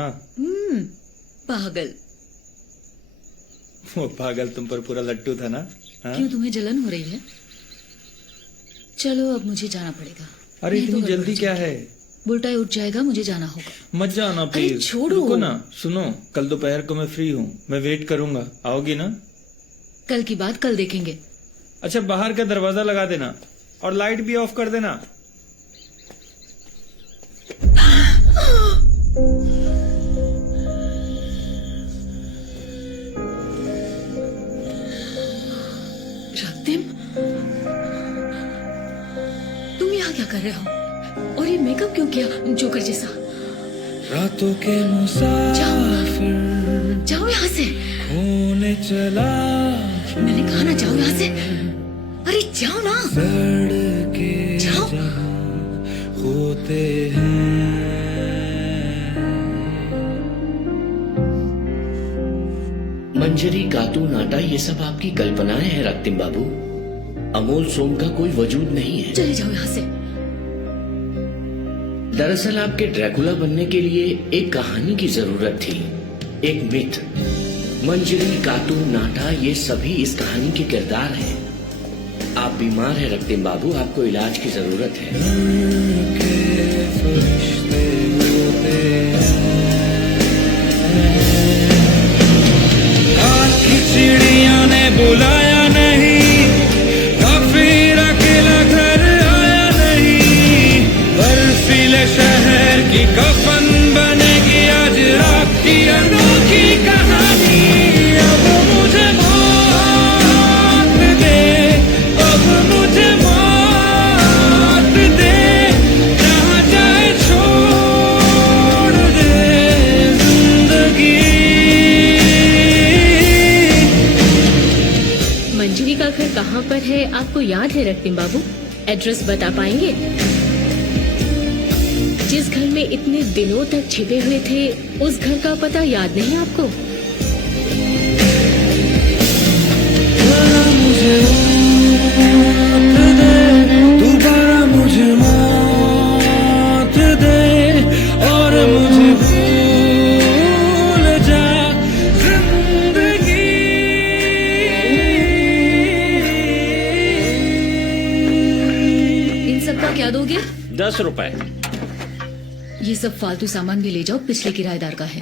पागल। वो पागल तुम पर पूरा लट्टू था ना। हाँ? क्यों, तुम्हें जलन हो रही है? चलो अब मुझे जाना पड़ेगा। अरे नहीं तो इतनी गड़बड़ जल्दी क्या है? बुलटाई उठ जाएगा, मुझे जाना होगा। मत जाना अरे प्लीज। छोड़ो। रुको ना, सुनो, कल दोपहर को मैं फ्री हूँ, मैं वेट करूंगा, आओगी ना? कल की बात कल देखेंगे। अच्छा, बाहर का दरवाजा लगा देना और लाइट भी ऑफ कर देना। रक्तिम, तुम यहाँ क्या कर रहे हो? और ये मेकअप क्यों किया जोकर जैसा? रातों के मुसाफिर जाओ यहाँ से। होने चला, मैंने कहा ना जाओ यहाँ से। अरे जाओ ना। सड़के जाओ। होते हैं। मंजरी, कातू, नाटा, ये सब आपकी कल्पनाएं हैं रक्तिम बाबू। अमोल सोम का कोई वजूद नहीं है। चले जाओ यहाँ से। दरअसल आपके ड्रैकुला बनने के लिए एक कहानी की जरूरत थी, एक मिथ। मंजरी, कातू, नाटा, ये सभी इस कहानी के किरदार हैं। आप बीमार हैं रक्तिम बाबू, आपको इलाज की जरूरत है। चिड़िया ने बुलाया नहीं, काफिर अकेला घर आया नहीं। बर्फीले शहर की कफन बनेगी आज रात की अनोखी कहानी। अब मुझे मौत दे, अब मुझे मौत दे, जहाँ जाए छोड़ दे जिंदगी। मंजरी का घर कहाँ पर है आपको याद है रक्तिम बाबू? एड्रेस बता पाएंगे? जिस घर में इतने दिनों तक छिपे हुए थे, उस घर का पता याद नहीं आपको? मुझे मौत दे, दोबारा मुझे मौत दे, और मुझे भूल जा इन सब का क्या दोगे? 10 रुपए। ये सब फालतू सामान भी ले जाओ, पिछले किराएदार का है।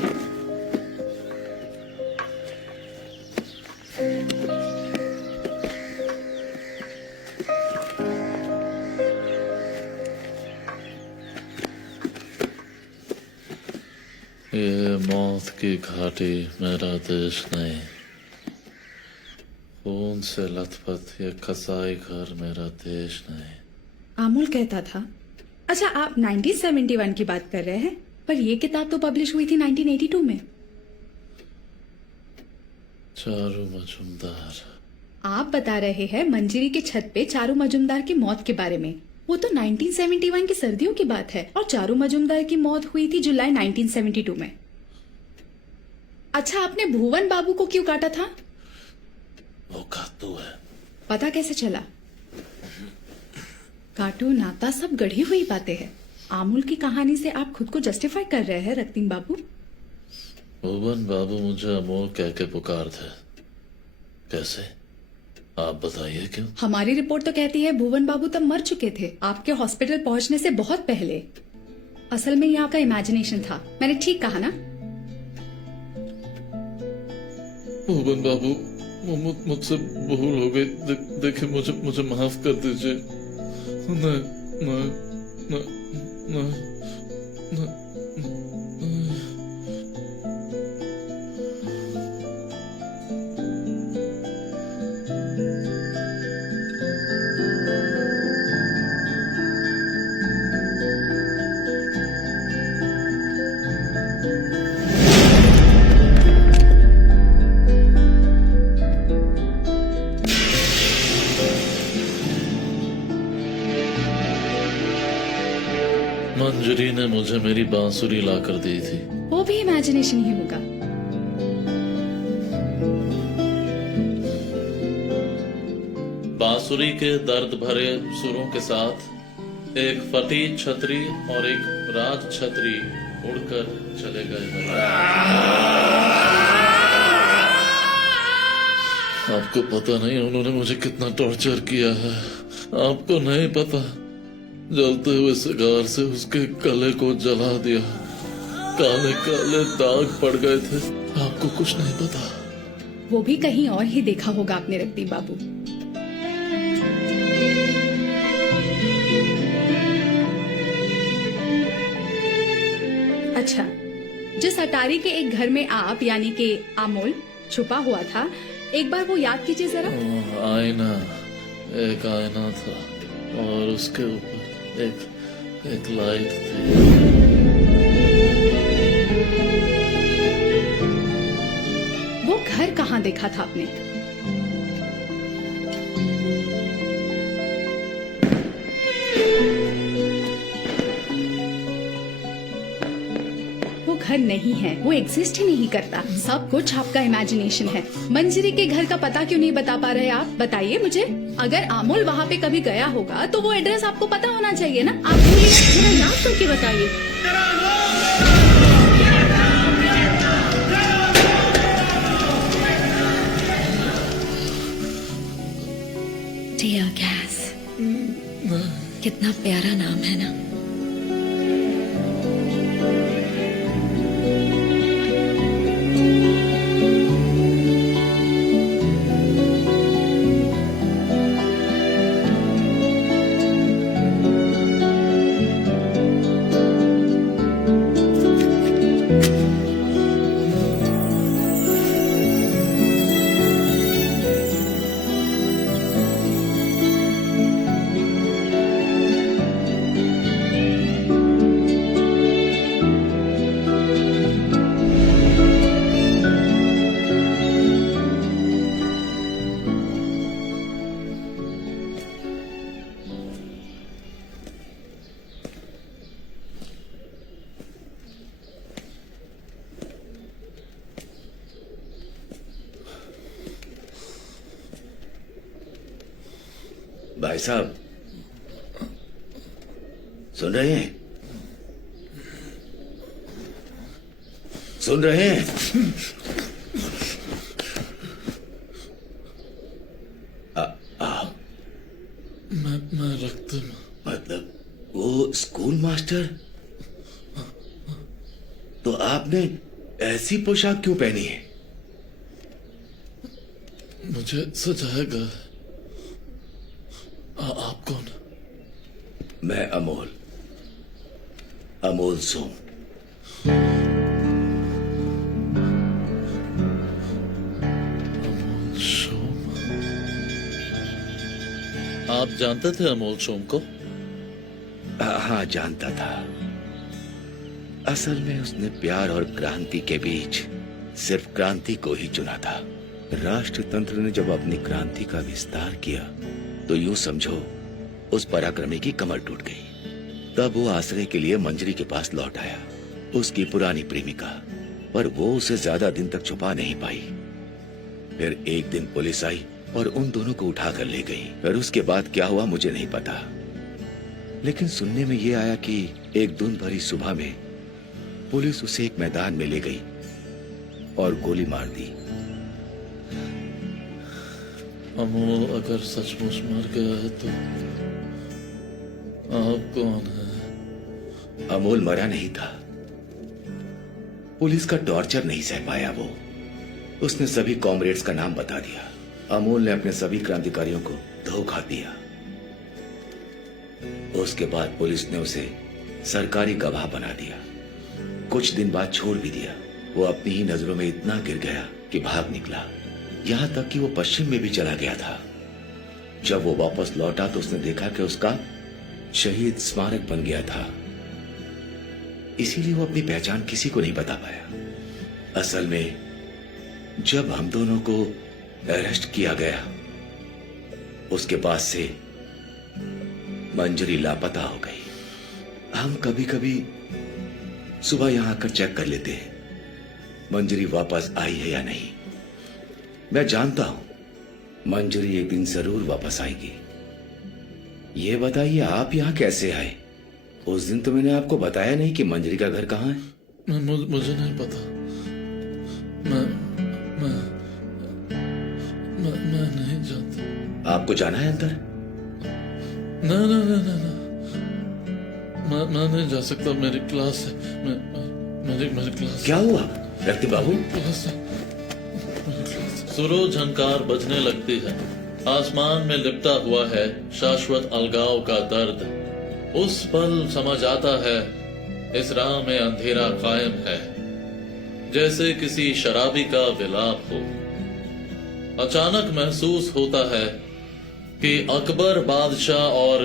ये मौत की घाटी मेरा देश नहीं, खून से लथपथ ये कसाई घर मेरा देश नहीं। आमोल कहता था। अच्छा, आप 1971 की बात कर रहे हैं, पर ये किताब तो पब्लिश हुई थी 1982 में। चारू मजुमदार। आप बता रहे हैं मंजरी के छत पे चारू मजुमदार की मौत के बारे में। वो तो 1971 की सर्दियों की बात है, और चारू मजुमदार की मौत हुई थी जुलाई 1972 में। अच्छा, आपने भुवन बाबू को क्यों काटा था? वो कातू है। पता कैसे चला? काटू, नाता सब गढ़ी हुई बातें हैं। आमूल की कहानी से आप खुद को जस्टिफाई कर रहे हैं रक्तिम बाबू। भुवन बाबू मुझे अमोल कह के पुकार थे। कैसे? आप बताइए क्यों? हमारी रिपोर्ट तो कहती है भुवन बाबू तब मर चुके थे, आपके हॉस्पिटल पहुंचने से बहुत पहले। असल में ये आपका इमेजिनेशन था। मैंने ठीक कहा ना? भुवन बाबू, मुझसे भूल हो गई। देखिए, मुझे माफ कर दीजिए। नहीं, नहीं, नहीं, नहीं, नहीं, मंजरी ने मुझे मेरी बांसुरी लाकर दी थी। वो भी इमेजिनेशन ही होगा। बांसुरी के दर्द भरे सुरों के साथ एक फटी छतरी और एक राज छतरी उड़कर चले गए। आपको पता नहीं उन्होंने मुझे कितना टॉर्चर किया है। आपको नहीं पता, जलते हुए सिगार से उसके गले को जला दिया, काले काले दाग पड़ गए थे। आपको कुछ नहीं पता। वो भी कहीं और ही देखा होगा आपने रक्तीम बाबू। अच्छा, जिस अटारी के एक घर में आप यानी कि अमोल छुपा हुआ था, एक बार वो याद कीजिए जरा। आईना, एक आईना था और उसके ऊपर एक लाइट थी। वो घर कहाँ देखा था आपने? वो घर नहीं है, वो एग्जिस्ट ही नहीं करता। सब कुछ आपका इमेजिनेशन है। मंजरी के घर का पता क्यों नहीं बता पा रहे आप? बताइए मुझे। अगर अमोल वहाँ पे कभी गया होगा तो वो एड्रेस आपको पता होना चाहिए ना। आप मेरा नाम सुन के बताइए। टियर गैस, कितना प्यारा नाम है ना। भाई साहब, सुन रहे हैं? सुन रहे हैं? मैं रक्तम। मतलब वो स्कूल मास्टर? तो आपने ऐसी पोशाक क्यों पहनी है? मुझे सजाएगा। आप कौन? मैं अमोल, अमोल सोम। अमोल सोम? आप जानते थे अमोल सोम को? हाँ, जानता था। असल में उसने प्यार और क्रांति के बीच सिर्फ क्रांति को ही चुना था। राष्ट्रतंत्र ने जब अपनी क्रांति का विस्तार किया तो यूं समझो उस पराक्रमी की कमर टूट गई। तब वो आश्रय के लिए मंजरी के पास लौट आया, उसकी पुरानी प्रेमिका, पर वो उसे ज्यादा दिन तक छुपा नहीं पाई। फिर एक दिन पुलिस आई और उन दोनों को उठा कर ले गई। फिर उसके बाद क्या हुआ मुझे नहीं पता, लेकिन सुनने में ये आया कि एक धुंध भरी सुबह में पुलिस उसे एक मैदान में ले गई और गोली मार दी। अमोल अगर सचमुच मर गया है तो आप कौन है? अमोल मरा नहीं था। पुलिस का टॉर्चर नहीं सह पाया वो। उसने सभी कॉमरेड्स का नाम बता दिया। अमोल ने अपने सभी क्रांतिकारियों को धोखा दिया। उसके बाद पुलिस ने उसे सरकारी गवाह बना दिया। कुछ दिन बाद छोड़ भी दिया। वो अपनी ही नजरों में इतना गिर गया कि भाग निकला। यहां तक कि वो पश्चिम में भी चला गया था। जब वो वापस लौटा तो उसने देखा कि उसका शहीद स्मारक बन गया था। इसीलिए वो अपनी पहचान किसी को नहीं बता पाया। असल में जब हम दोनों को अरेस्ट किया गया उसके बाद से मंजरी लापता हो गई। हम कभी कभी सुबह यहां आकर चेक कर लेते हैं मंजरी वापस आई है या नहीं। मैं जानता हूं मंजरी एक दिन जरूर वापस आएगी। ये बताइए आप यहाँ कैसे आए? उस दिन तो मैंने आपको बताया नहीं कि मंजरी का घर कहाँ है। मुझे नहीं पता। मैं नहीं जानता। आपको जाना है अंदर? ना ना ना ना ना, मैं नहीं जा सकता। मेरी क्लास है। मेरी क्लास। क्या हुआ रक्तिम बाबू? क्लास है। सुरो झंकार बजने लगती है। आसमान में लिपटा हुआ है शाश्वत अलगाव का दर्द। उस पल समझ आता है इस राह में अंधेरा कायम है, जैसे किसी शराबी का विलाप हो। अचानक महसूस होता है कि अकबर बादशाह और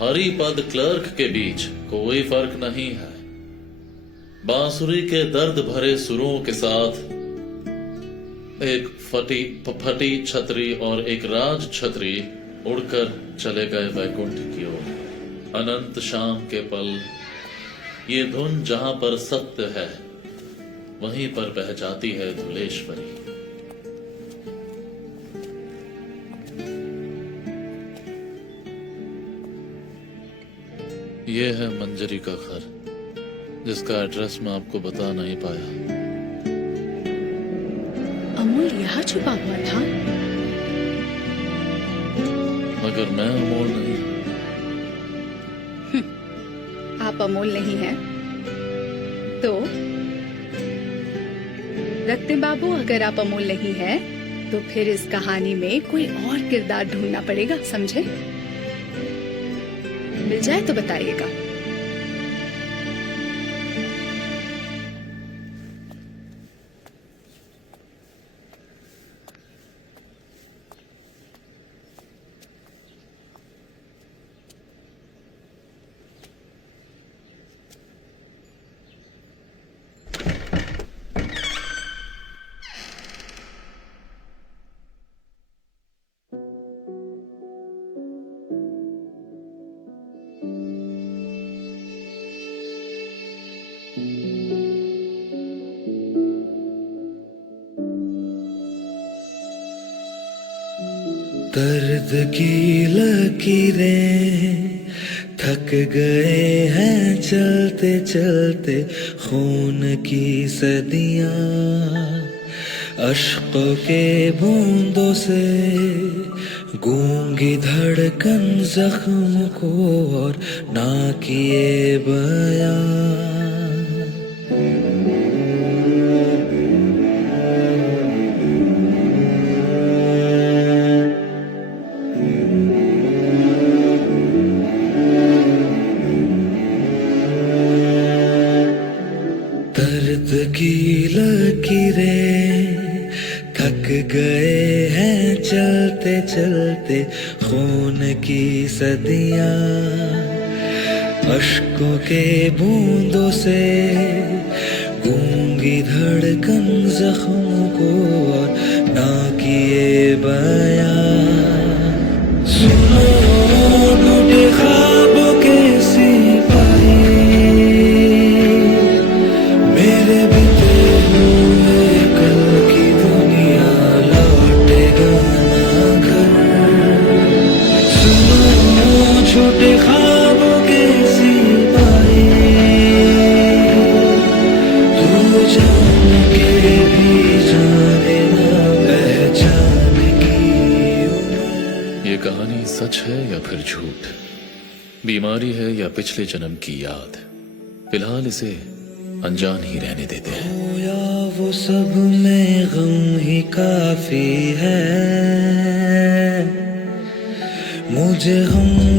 हरिपद क्लर्क के बीच कोई फर्क नहीं है। बांसुरी के दर्द भरे सुरों के साथ एक फटी छतरी और एक राज छतरी उड़कर चले गए वैकुंठ की ओर। अनंत शाम के पल, ये धुन जहां पर सत्य है वहीं पर बह जाती है धुलेश्वरी। ये है मंजरी का घर, जिसका एड्रेस मैं आपको बता नहीं पाया। अमूल यहाँ छुपा हुआ था? मगर मैं अमोल नहीं। आप अमोल नहीं हैं तो? रक्तिम बाबू, अगर आप अमोल नहीं हैं तो फिर इस कहानी में कोई और किरदार ढूंढना पड़ेगा, समझे? मिल जाए तो बताइएगा। दर्द की लकीरें थक गए हैं चलते चलते, खून की सदियां अश्कों के बूंदों से गूंगी धड़कन जख्म को और ना किए बयां। दर्द की लकीरें थक गए हैं चलते चलते, खून की सदियां अश्कों के बूंदों से गूंगी धड़कन जख्म को और ना किए बयां। सुनो टूटे ख्वाबों के सिपाही, मेरे बीते हुए कल की दुनिया लौटेगा ना घर। सुनो छोटे ख्वाबों के सिपाही, तू जान के भी जाने ना पहचान की उम्र। ये कहानी सच है या फिर झूठ, बीमारी है या पिछले जन्म की याद, फिलहाल इसे अनजान ही रहने देते हैं। या वो सब में गम ही काफी है, मुझे गम